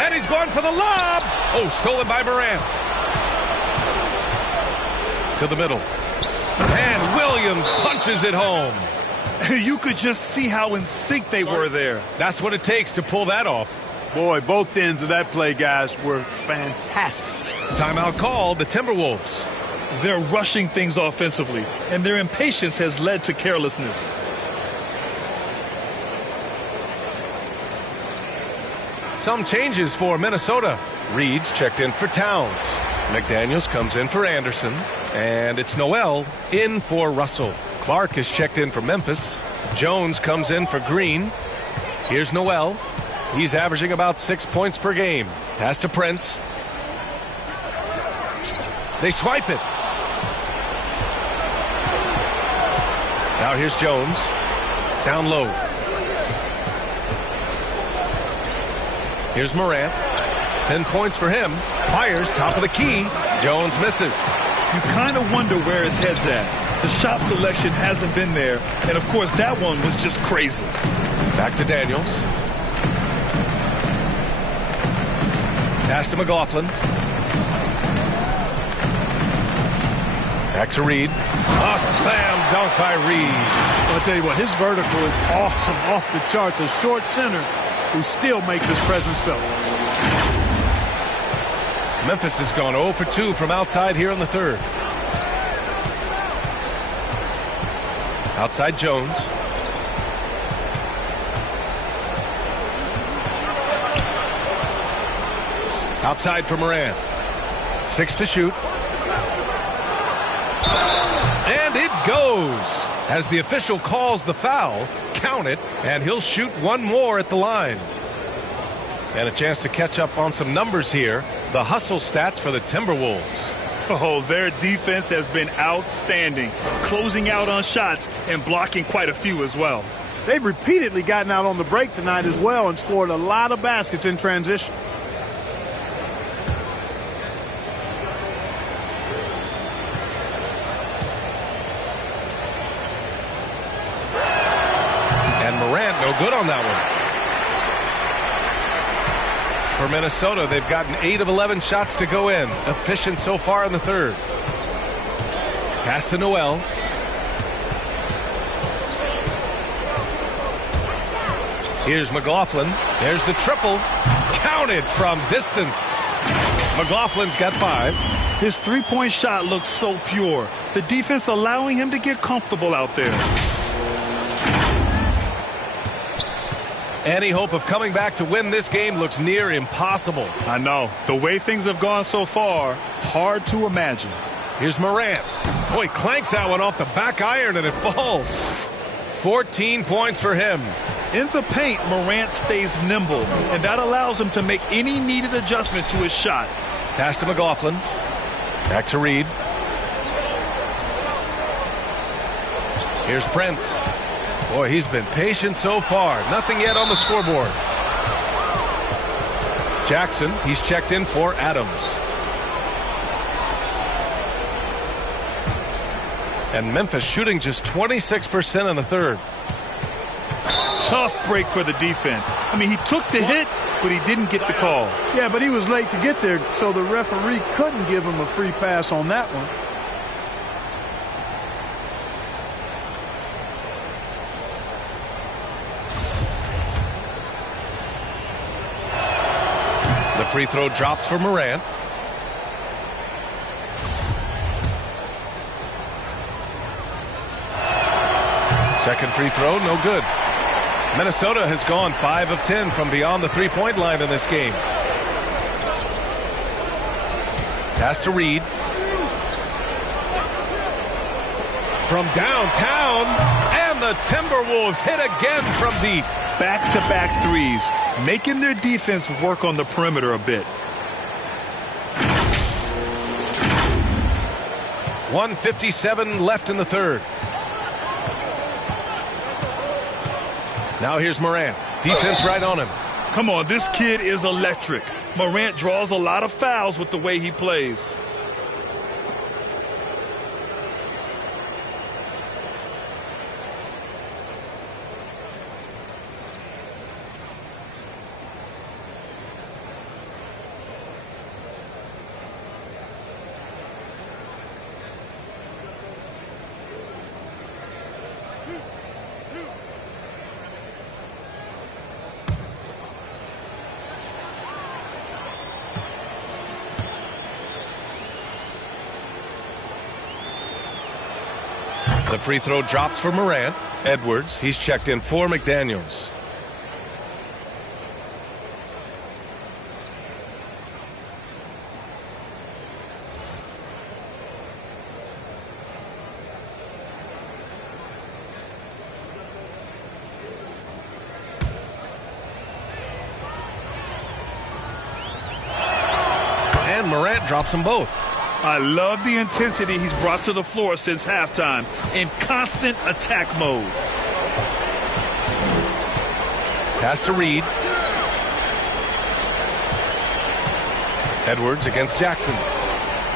And he's going for the lob. Oh, stolen by Morant. To the middle. And Williams punches it home. You could just see how in sync they were there. That's what it takes to pull that off. Boy, both ends of that play, guys, were fantastic. Timeout called, the Timberwolves. They're rushing things offensively, and their impatience has led to carelessness. Some changes for Minnesota. Reed's checked in for Towns. McDaniels comes in for Anderson. And it's Noel in for Russell. Clark is checked in for Memphis. Jones comes in for Green. Here's Noel. He's averaging about 6 points per game. Pass to Prince. They swipe it. Now here's Jones. Down low. Here's Morant. 10 points for him. Fires top of the key. Jones misses. You kind of wonder where his head's at. The shot selection hasn't been there. And, of course, that one was just crazy. Back to Daniels. Pass to McLaughlin. Back to Reed. A slam dunk by Reed. I'll tell you what, his vertical is awesome, off the charts. A short center who still makes his presence felt. Memphis has gone 0 for 2 from outside here in the third. Outside Jones. Outside for Morant. 6 to shoot. And it goes. As the official calls the foul, count it, and he'll shoot one more at the line. And a chance to catch up on some numbers here. The hustle stats for the Timberwolves. Oh, their defense has been outstanding, closing out on shots and blocking quite a few as well. They've repeatedly gotten out on the break tonight as well and scored a lot of baskets in transition. And Morant, no good on that one. For Minnesota, they've gotten 8 of 11 shots to go in. Efficient so far in the third. Pass to Noel. Here's McLaughlin. There's the triple. Counted from distance. McLaughlin's got 5. His three-point shot looks so pure. The defense allowing him to get comfortable out there. Any hope of coming back to win this game looks near impossible. I know. The way things have gone so far, hard to imagine. Here's Morant. Oh, he clanks that one off the back iron and it falls. 14 points for him. In the paint, Morant stays nimble, and that allows him to make any needed adjustment to his shot. Pass to McLaughlin. Back to Reed. Here's Prince. Boy, he's been patient so far. Nothing yet on the scoreboard. Jackson, he's checked in for Adams. And Memphis shooting just 26% in the third. Tough break for the defense. I mean, he took the hit, but he didn't get the call. Yeah, but he was late to get there, so the referee couldn't give him a free pass on that one. The free throw drops for Morant. Second free throw, no good. Minnesota has gone 5 of 10 from beyond the three-point line in this game. Pass to Reed. From downtown, and the Timberwolves hit again from deep. Back-to-back threes, making their defense work on the perimeter a bit. 1:57 left in the third. Now here's Morant. Defense right on him. Come on, this kid is electric. Morant draws a lot of fouls with the way he plays. The free throw drops for Morant. Edwards, he's checked in for McDaniels. And Morant drops them both. I love the intensity he's brought to the floor since halftime, in constant attack mode. Pass to Reed. Edwards against Jackson.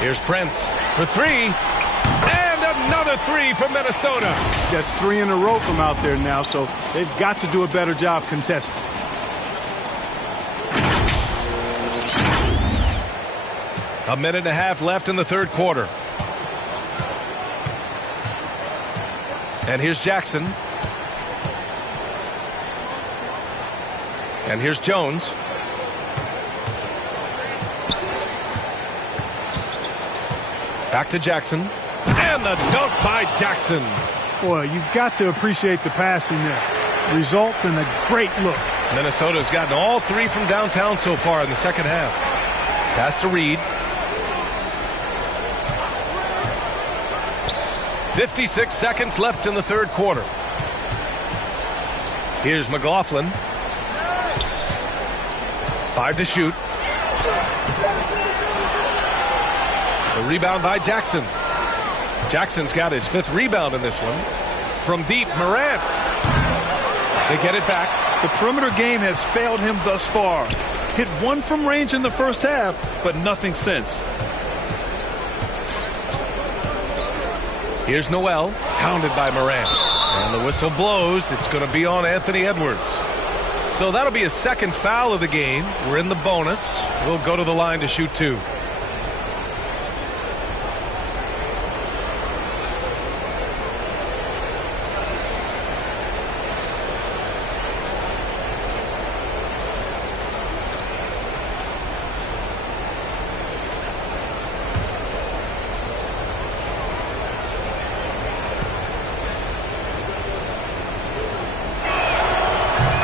Here's Prince for three. And another three from Minnesota. That's 3 in a row from out there now, so they've got to do a better job contesting. A minute and a half left in the third quarter. And here's Jackson. And here's Jones. Back to Jackson. And the dunk by Jackson. Boy, you've got to appreciate the passing there. Results in a great look. Minnesota's gotten all three from downtown so far in the second half. Pass to Reed. 56 seconds left in the third quarter. Here's McLaughlin. 5 to shoot. The rebound by Jackson. Jackson's got his 5th rebound in this one. From deep, Morant. They get it back. The perimeter game has failed him thus far. Hit 1 from range in the first half, but nothing since. Here's Noel, hounded by Morant. And the whistle blows. It's going to be on Anthony Edwards. So that'll be his second foul of the game. We're in the bonus. We'll go to the line to shoot 2.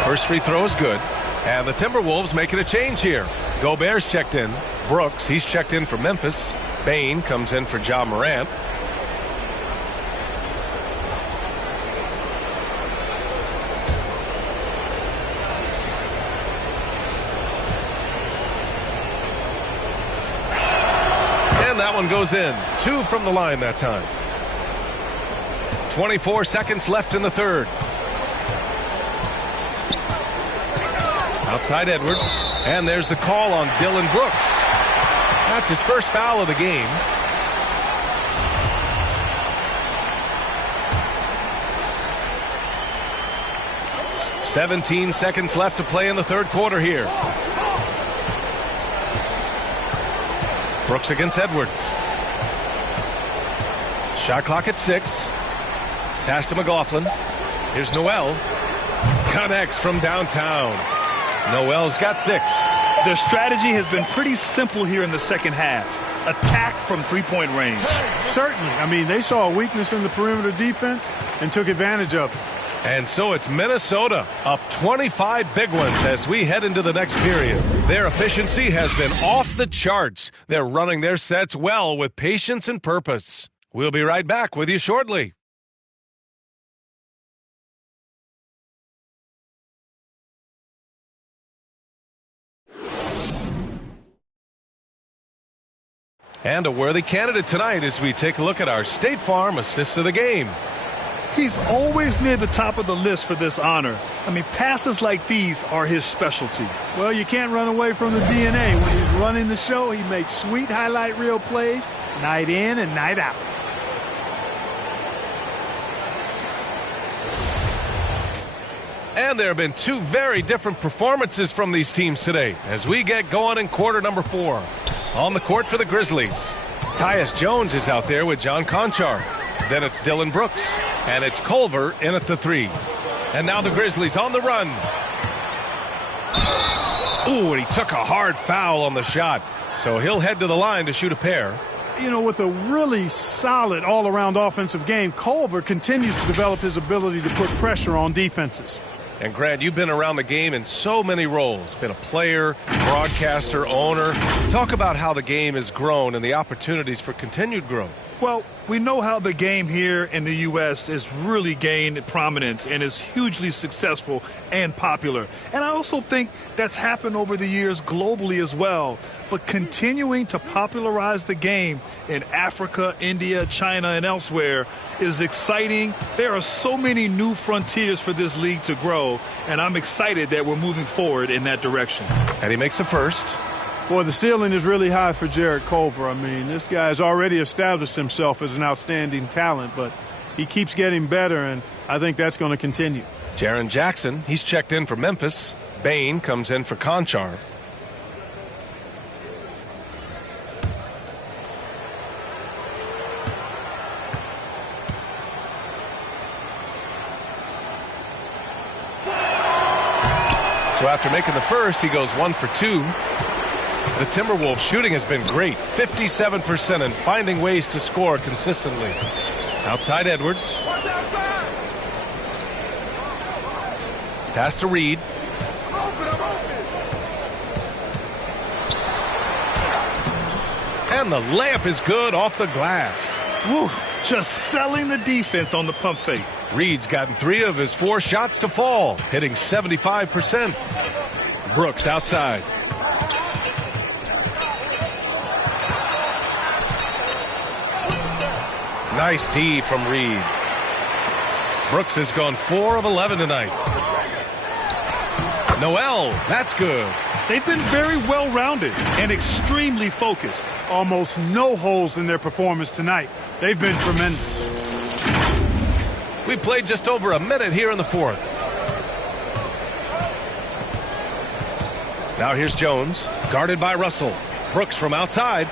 First free throw is good. And the Timberwolves making a change here. Gobert's checked in. Brooks, he's checked in for Memphis. Bain comes in for Ja Morant. one goes in. 2 from the line that time. 24 seconds left in the third. Outside Edwards. And there's the call on Dillon Brooks. That's his first foul of the game. "17 seconds left to play in the third quarter here. Brooks against Edwards. Shot clock at 6. Pass to McLaughlin. Here's Noel. Connects from downtown. Noel's got 6. Their strategy has been pretty simple here in the second half. Attack from three-point range. Certainly. I mean, they saw a weakness in the perimeter defense and took advantage of it. And so it's Minnesota up 25 big ones as we head into the next period. Their efficiency has been off the charts. They're running their sets well with patience and purpose. We'll be right back with you shortly. And a worthy candidate tonight as we take a look at our State Farm Assist of the Game. He's always near the top of the list for this honor. I mean, passes like these are his specialty. Well, you can't run away from the DNA. When he's running the show, he makes sweet highlight reel plays night in and night out. And there have been 2 very different performances from these teams today as we get going in quarter number 4. On the court for the Grizzlies, Tyus Jones is out there with John Conchar. Then it's Dillon Brooks, and it's Culver in at the 3. And now the Grizzlies on the run. Ooh, and he took a hard foul on the shot, so he'll head to the line to shoot a pair. You know, with a really solid all-around offensive game, Culver continues to develop his ability to put pressure on defenses. And Grant, you've been around the game in so many roles. Been a player, broadcaster, owner. Talk about how the game has grown and the opportunities for continued growth. Well, we know how the game here in the U.S. has really gained prominence and is hugely successful and popular. And I also think that's happened over the years globally as well. But continuing to popularize the game in Africa, India, China, and elsewhere is exciting. There are so many new frontiers for this league to grow, and I'm excited that we're moving forward in that direction. And he makes a first. Boy, the ceiling is really high for Jarrett Culver. I mean, this guy has already established himself as an outstanding talent, but he keeps getting better, and I think that's going to continue. Jaren Jackson, he's checked in for Memphis. Bain comes in for Conchar. So after making the first, he goes 1 for 2. The Timberwolves shooting has been great, 57%, and finding ways to score consistently. Outside Edwards. Pass to Reed. And the layup is good off the glass. Woo, just selling the defense on the pump fake. Reed's gotten 3 of his 4 shots to fall, hitting 75%. Brooks outside. Nice D from Reed. Brooks has gone 4 of 11 tonight. Noel, that's good. They've been very well-rounded and extremely focused. Almost no holes in their performance tonight. They've been tremendous. We played just over a minute here in the fourth. Now here's Jones, guarded by Russell. Brooks from outside.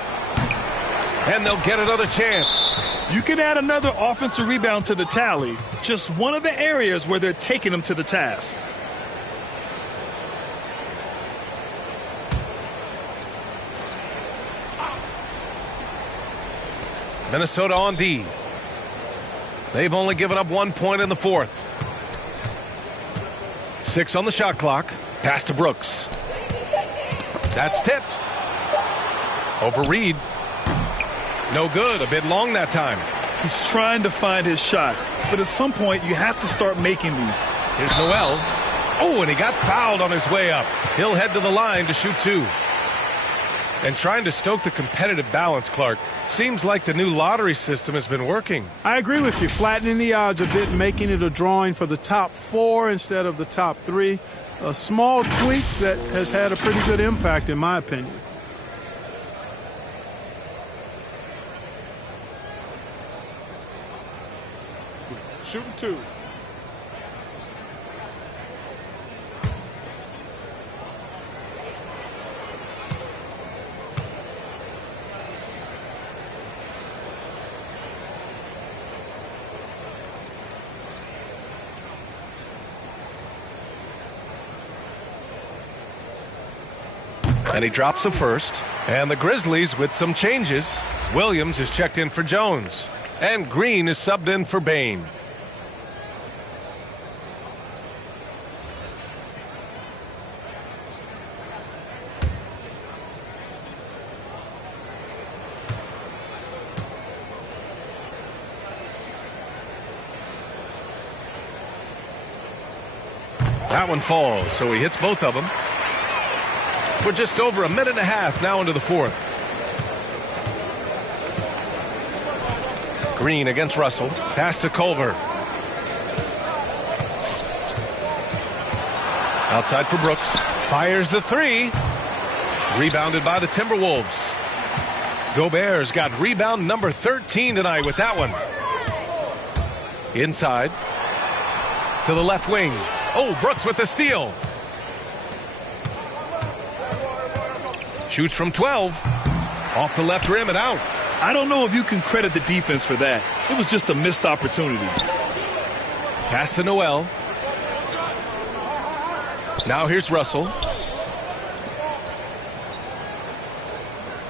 And they'll get another chance. You can add another offensive rebound to the tally. Just one of the areas where they're taking them to the task. Minnesota on D. They've only given up 1 point in the fourth. 6 on the shot clock. Pass to Brooks. That's tipped. Over Reed. No good. A bit long that time. He's trying to find his shot. But at some point, you have to start making these. Here's Noel. Oh, and he got fouled on his way up. He'll head to the line to shoot 2. And trying to stoke the competitive balance, Clark, seems like the new lottery system has been working. I agree with you. Flattening the odds a bit, making it a drawing for the top 4 instead of the top 3. A small tweak that has had a pretty good impact, in my opinion. Shooting 2. And he drops the first. And the Grizzlies with some changes. Williams is checked in for Jones. And Green is subbed in for Bain. That one falls, so he hits both of them. We're just over a minute and a half now into the fourth. Green against Russell. Pass to Culver. Outside for Brooks. Fires the 3. Rebounded by the Timberwolves. Gobert's got rebound number 13 tonight with that one. Inside. To the left wing. Oh, Brooks with the steal. Shoots from 12. Off the left rim and out. I don't know if you can credit the defense for that. It was just a missed opportunity. Pass to Noel. Now here's Russell.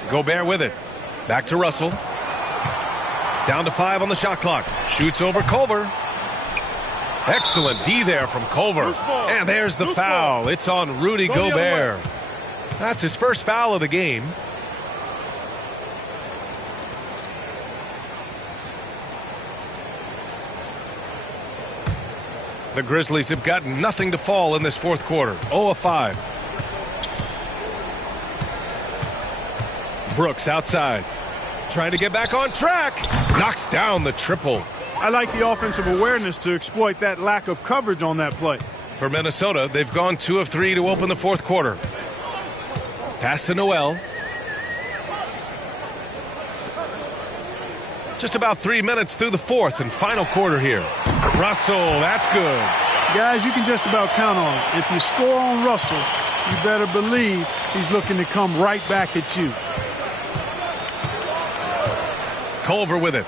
Gobert with it. Back to Russell. Down to 5 on the shot clock. Shoots over Culver. Excellent D there from Culver. And there's the foul. It's on Rudy Gobert. That's his first foul of the game. The Grizzlies have gotten nothing to fall in this fourth quarter. 0 of 5. Brooks outside. Trying to get back on track. Knocks down the triple. I like the offensive awareness to exploit that lack of coverage on that play. For Minnesota, they've gone 2 of 3 to open the fourth quarter. Pass to Noel. Just about 3 minutes through the fourth and final quarter here. Russell, that's good. Guys, you can just about count on it. If you score on Russell, you better believe he's looking to come right back at you. Culver with it.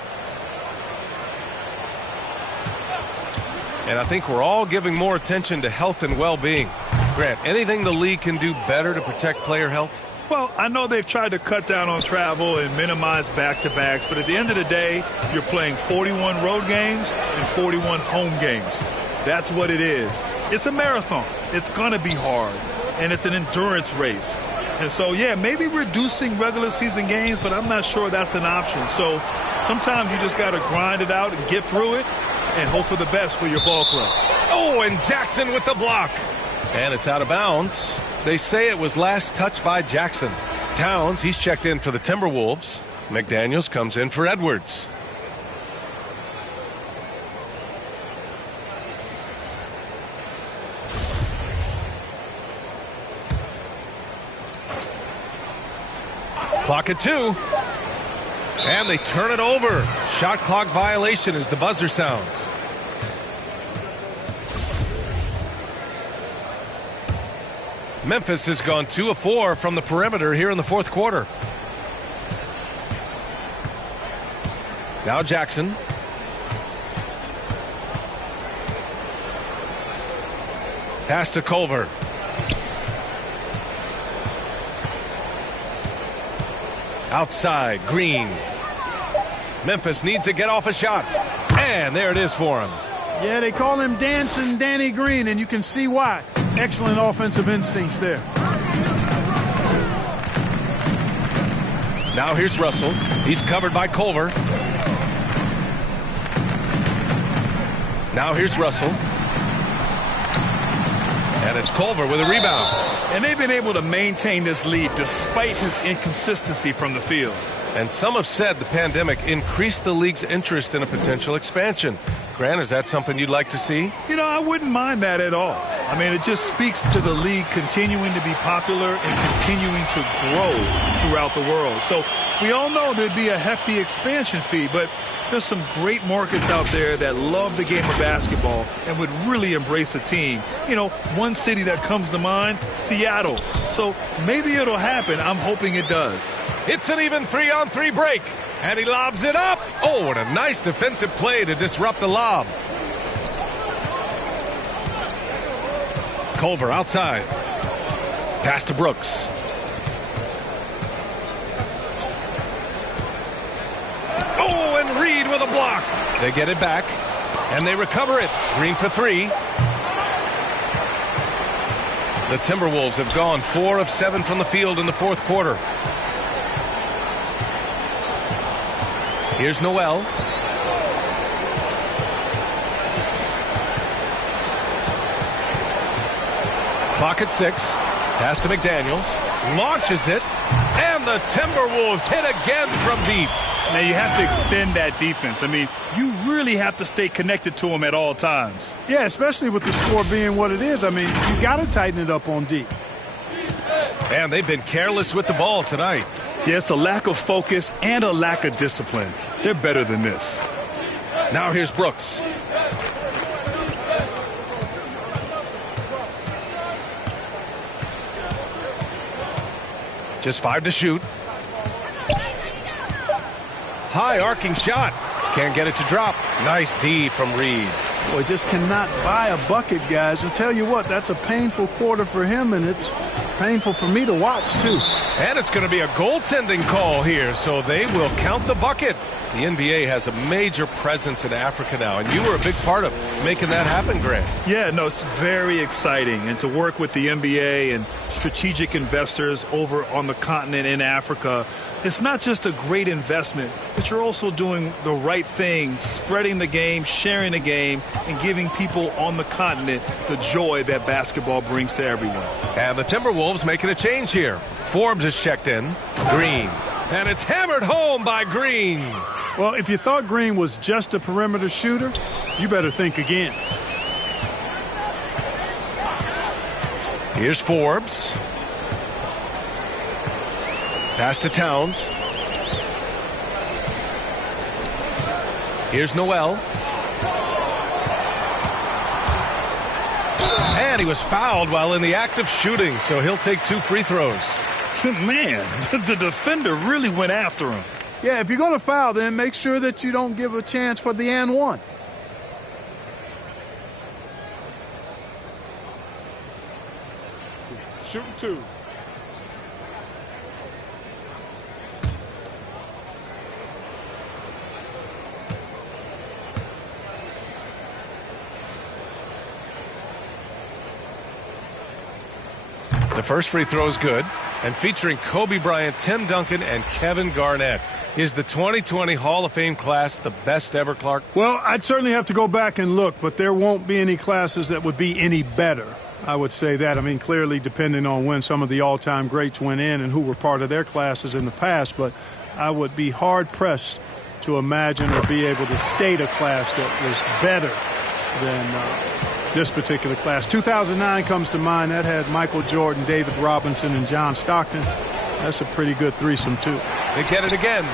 And I think we're all giving more attention to health and well-being. Grant, anything the league can do better to protect player health? Well, I know they've tried to cut down on travel and minimize back-to-backs, but at the end of the day, you're playing 41 road games and 41 home games. That's what it is. It's a marathon. It's going to be hard, and it's an endurance race. And so, yeah, maybe reducing regular season games, but I'm not sure that's an option. So sometimes you just got to grind it out and get through it and hope for the best for your ball club. Oh, and Jackson with the block. And it's out of bounds. They say it was last touched by Jackson. Towns, he's checked in for the Timberwolves. McDaniels comes in for Edwards. Clock at 2. And they turn it over. Shot clock violation as the buzzer sounds. Memphis has gone 2 of 4 from the perimeter here in the fourth quarter. Now Jackson. Pass to Culver. Outside, Green. Memphis needs to get off a shot. And there it is for him. Yeah, they call him Dancing Danny Green, and you can see why. Excellent offensive instincts there. Now here's Russell. He's covered by Culver. Now here's Russell. And it's Culver with a rebound. And they've been able to maintain this lead despite his inconsistency from the field. And some have said the pandemic increased the league's interest in a potential expansion. Grant, is that something you'd like to see? You know, I wouldn't mind that at all. I mean, it just speaks to the league continuing to be popular and continuing to grow throughout the world. So we all know there'd be a hefty expansion fee, but there's some great markets out there that love the game of basketball and would really embrace a team. You know, one city that comes to mind, Seattle. So maybe it'll happen. I'm hoping it does. It's an even 3-on-3 break. And he lobs it up. Oh, what a nice defensive play to disrupt the lob. Culver outside. Pass to Brooks. Oh, and Reed with a block. They get it back, and they recover it. Green for three. The Timberwolves have gone 4 of 7 from the field in the fourth quarter. Here's Noel. Clock at 6. Pass to McDaniels. Launches it. And the Timberwolves hit again from deep. Now, you have to extend that defense. I mean, you really have to stay connected to them at all times. Yeah, especially with the score being what it is. I mean, you got to tighten it up on D. And they've been careless with the ball tonight. Yeah, it's a lack of focus and a lack of discipline. They're better than this. Now here's Brooks. Just 5 to shoot. High arcing shot. Can't get it to drop. Nice D from Reed. Boy, just cannot buy a bucket, guys. I'll tell you what, that's a painful quarter for him, and it's painful for me to watch, too. And it's going to be a goaltending call here, so they will count the bucket. The NBA has a major presence in Africa now, and you were a big part of making that happen, Grant. Yeah, no, it's very exciting. And to work with the NBA and strategic investors over on the continent in Africa, it's not just a great investment, but you're also doing the right thing, spreading the game, sharing the game, and giving people on the continent the joy that basketball brings to everyone. And the Timberwolves making a change here. Forbes is checked in. Green. And it's hammered home by Green. Well, if you thought Green was just a perimeter shooter, you better think again. Here's Forbes. Pass to Towns. Here's Noel. And he was fouled while in the act of shooting, so he'll take 2 free throws. Man, the defender really went after him. Yeah, if you're going to foul, then make sure that you don't give a chance for the and one. Shooting 2. The first free throw is good. And featuring Kobe Bryant, Tim Duncan, and Kevin Garnett. Is the 2020 Hall of Fame class the best ever, Clark? Well, I'd certainly have to go back and look, but there won't be any classes that would be any better. I would say that. I mean, clearly depending on when some of the all-time greats went in and who were part of their classes in the past, but I would be hard-pressed to imagine or be able to state a class that was better than this particular class. 2009 comes to mind. That had Michael Jordan, David Robinson, and John Stockton. That's a pretty good threesome, too. They get it again.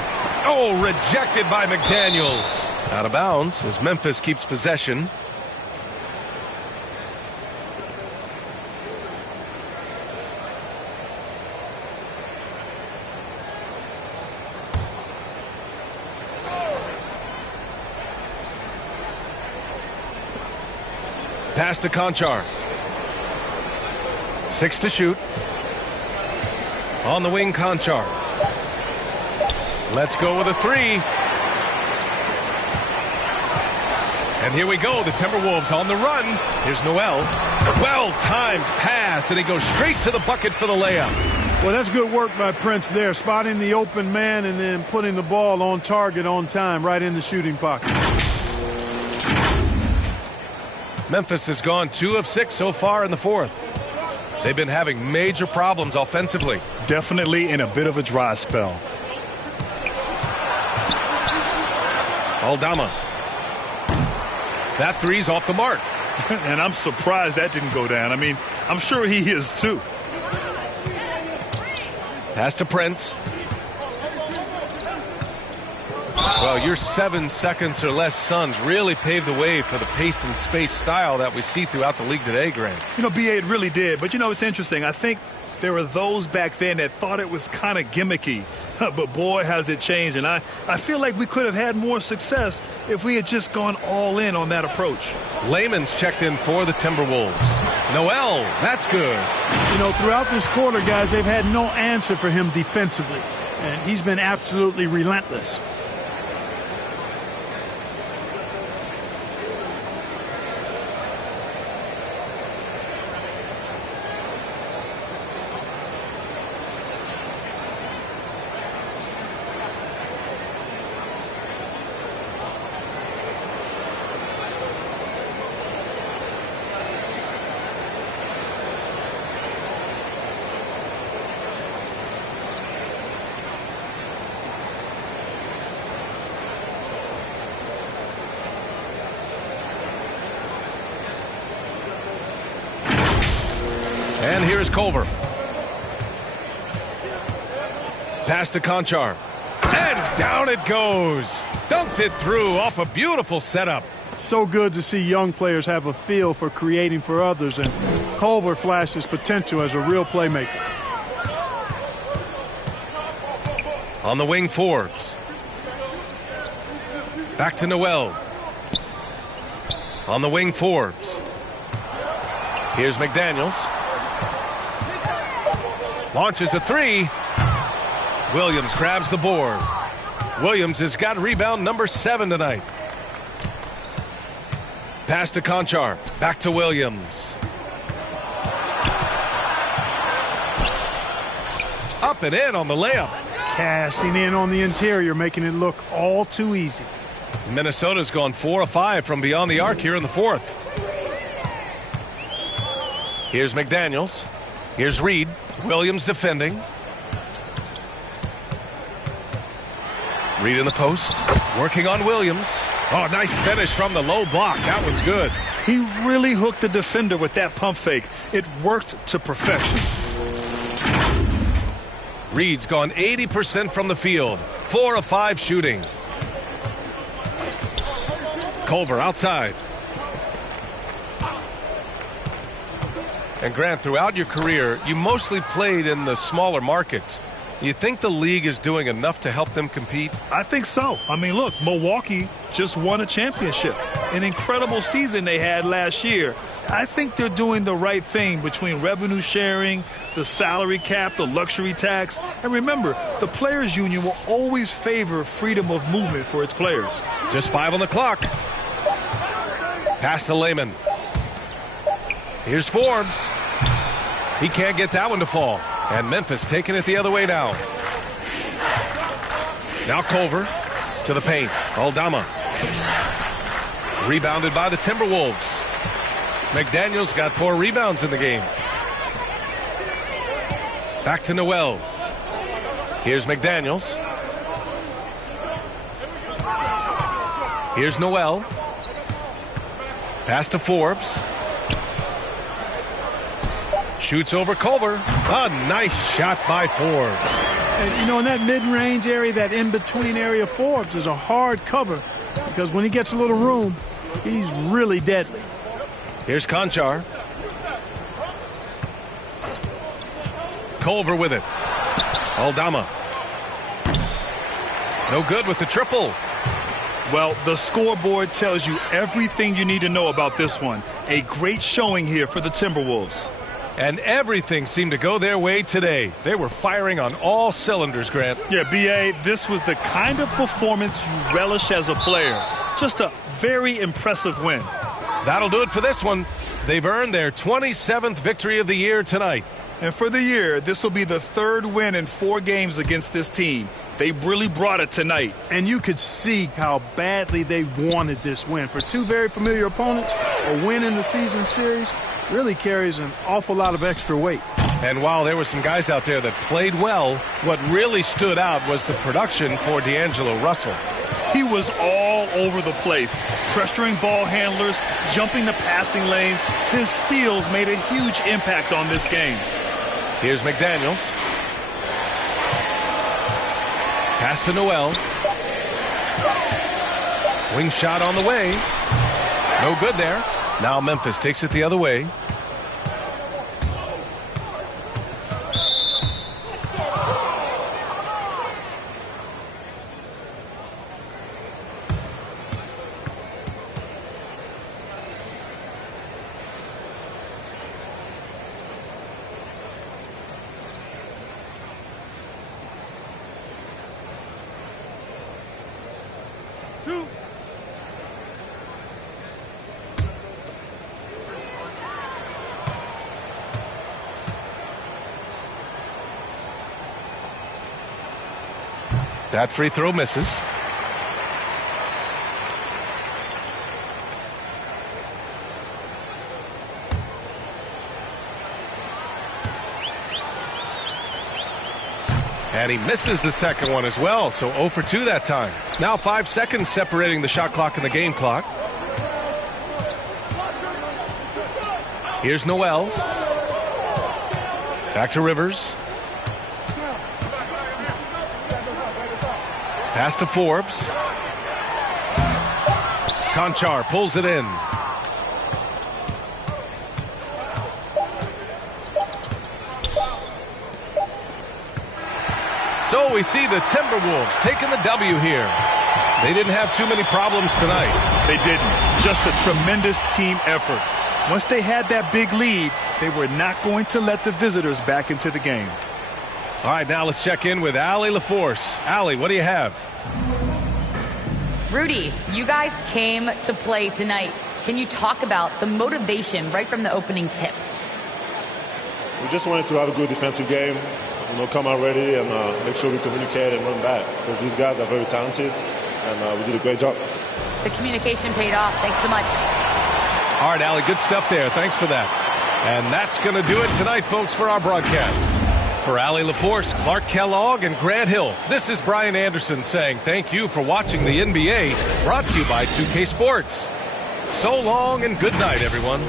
Oh, rejected by McDaniels. Out of bounds as Memphis keeps possession. Pass to Conchar. 6 to shoot. On the wing, Conchar. Let's go with a 3. And here we go. The Timberwolves on the run. Here's Noel. Well-timed pass, and he goes straight to the bucket for the layup. Well, that's good work by Prince there, spotting the open man and then putting the ball on target on time, right in the shooting pocket. Memphis has gone 2 of 6 so far in the fourth. They've been having major problems offensively. Definitely in a bit of a dry spell. Aldama. That three's off the mark. And I'm surprised that didn't go down. I mean, I'm sure he is too. Pass to Prince. Well, your 7 seconds or less Suns really paved the way for the pace and space style that we see throughout the league today, Grant. You know, B.A., it really did. But, you know, it's interesting. I think there were those back then that thought it was kind of gimmicky. But, boy, has it changed. And I feel like we could have had more success if we had just gone all in on that approach. Layman's checked in for the Timberwolves. Noel, that's good. You know, throughout this quarter, guys, they've had no answer for him defensively. And he's been absolutely relentless. And here's Culver. Pass to Conchar. And down it goes. Dunked it through off a beautiful setup. So good to see young players have a feel for creating for others, and Culver flashes potential as a real playmaker. On the wing, Forbes. Back to Noel. On the wing, Forbes. Here's McDaniels. Launches a three. Williams grabs the board. Williams has got rebound number 7 tonight. Pass to Conchar. Back to Williams. Up and in on the layup. Cashing in on the interior, making it look all too easy. Minnesota's gone 4 of 5 from beyond the arc here in the fourth. Here's McDaniels. Here's Reed. Williams defending. Reed in the post. Working on Williams. Oh, nice finish from the low block. That one's good. He really hooked the defender with that pump fake. It worked to perfection. Reed's gone 80% from the field. 4 of 5 shooting. Culver outside. And Grant, throughout your career, you mostly played in the smaller markets. You think the league is doing enough to help them compete? I think so. I mean, look, Milwaukee just won a championship. An incredible season they had last year. I think they're doing the right thing between revenue sharing, the salary cap, the luxury tax. And remember, the players' union will always favor freedom of movement for its players. Just 5 on the clock. Pass to Layman. Here's Forbes. He can't get that one to fall. And Memphis taking it the other way now. Now Culver to the paint. Aldama. Rebounded by the Timberwolves. McDaniels got 4 rebounds in the game. Back to Noel. Here's McDaniels. Here's Noel. Pass to Forbes. Shoots over Culver. A nice shot by Forbes. And, you know, in that mid-range area, that in-between area, Forbes is a hard cover because when he gets a little room, he's really deadly. Here's Conchar. Culver with it. Aldama. No good with the triple. Well, the scoreboard tells you everything you need to know about this one. A great showing here for the Timberwolves. And everything seemed to go their way today. They were firing on all cylinders, Grant. Yeah, B.A., this was the kind of performance you relish as a player. Just a very impressive win. That'll do it for this one. They've earned their 27th victory of the year tonight. And for the year, this will be the 3rd win in 4 games against this team. They really brought it tonight. And you could see how badly they wanted this win. For two very familiar opponents, a win in the season series really carries an awful lot of extra weight. And while there were some guys out there that played well, what really stood out was the production for D'Angelo Russell. He was all over the place, pressuring ball handlers, jumping the passing lanes. His steals made a huge impact on this game. Here's McDaniels. Pass to Noel. Wing shot on the way. No good there. Now Memphis takes it the other way. That free throw misses. And he misses the second one as well, so 0 for 2 that time. Now 5 seconds separating the shot clock and the game clock. Here's Noel. Back to Rivers. Pass to Forbes. Conchar pulls it in. So we see the Timberwolves taking the W here. They didn't have too many problems tonight. They didn't. Just a tremendous team effort. Once they had that big lead, they were not going to let the visitors back into the game. All right, now let's check in with Allie LaForce. Allie, what do you have? Rudy, you guys came to play tonight. Can you talk about the motivation right from the opening tip? We just wanted to have a good defensive game, come out ready and make sure we communicate and run back, because these guys are very talented, and we did a great job. The communication paid off. Thanks so much. All right, Allie, good stuff there. Thanks for that. And that's going to do it tonight, folks, for our broadcast. For Allie LaForce, Clark Kellogg, and Grant Hill, this is Brian Anderson saying thank you for watching the NBA, brought to you by 2K Sports. So long and good night, everyone.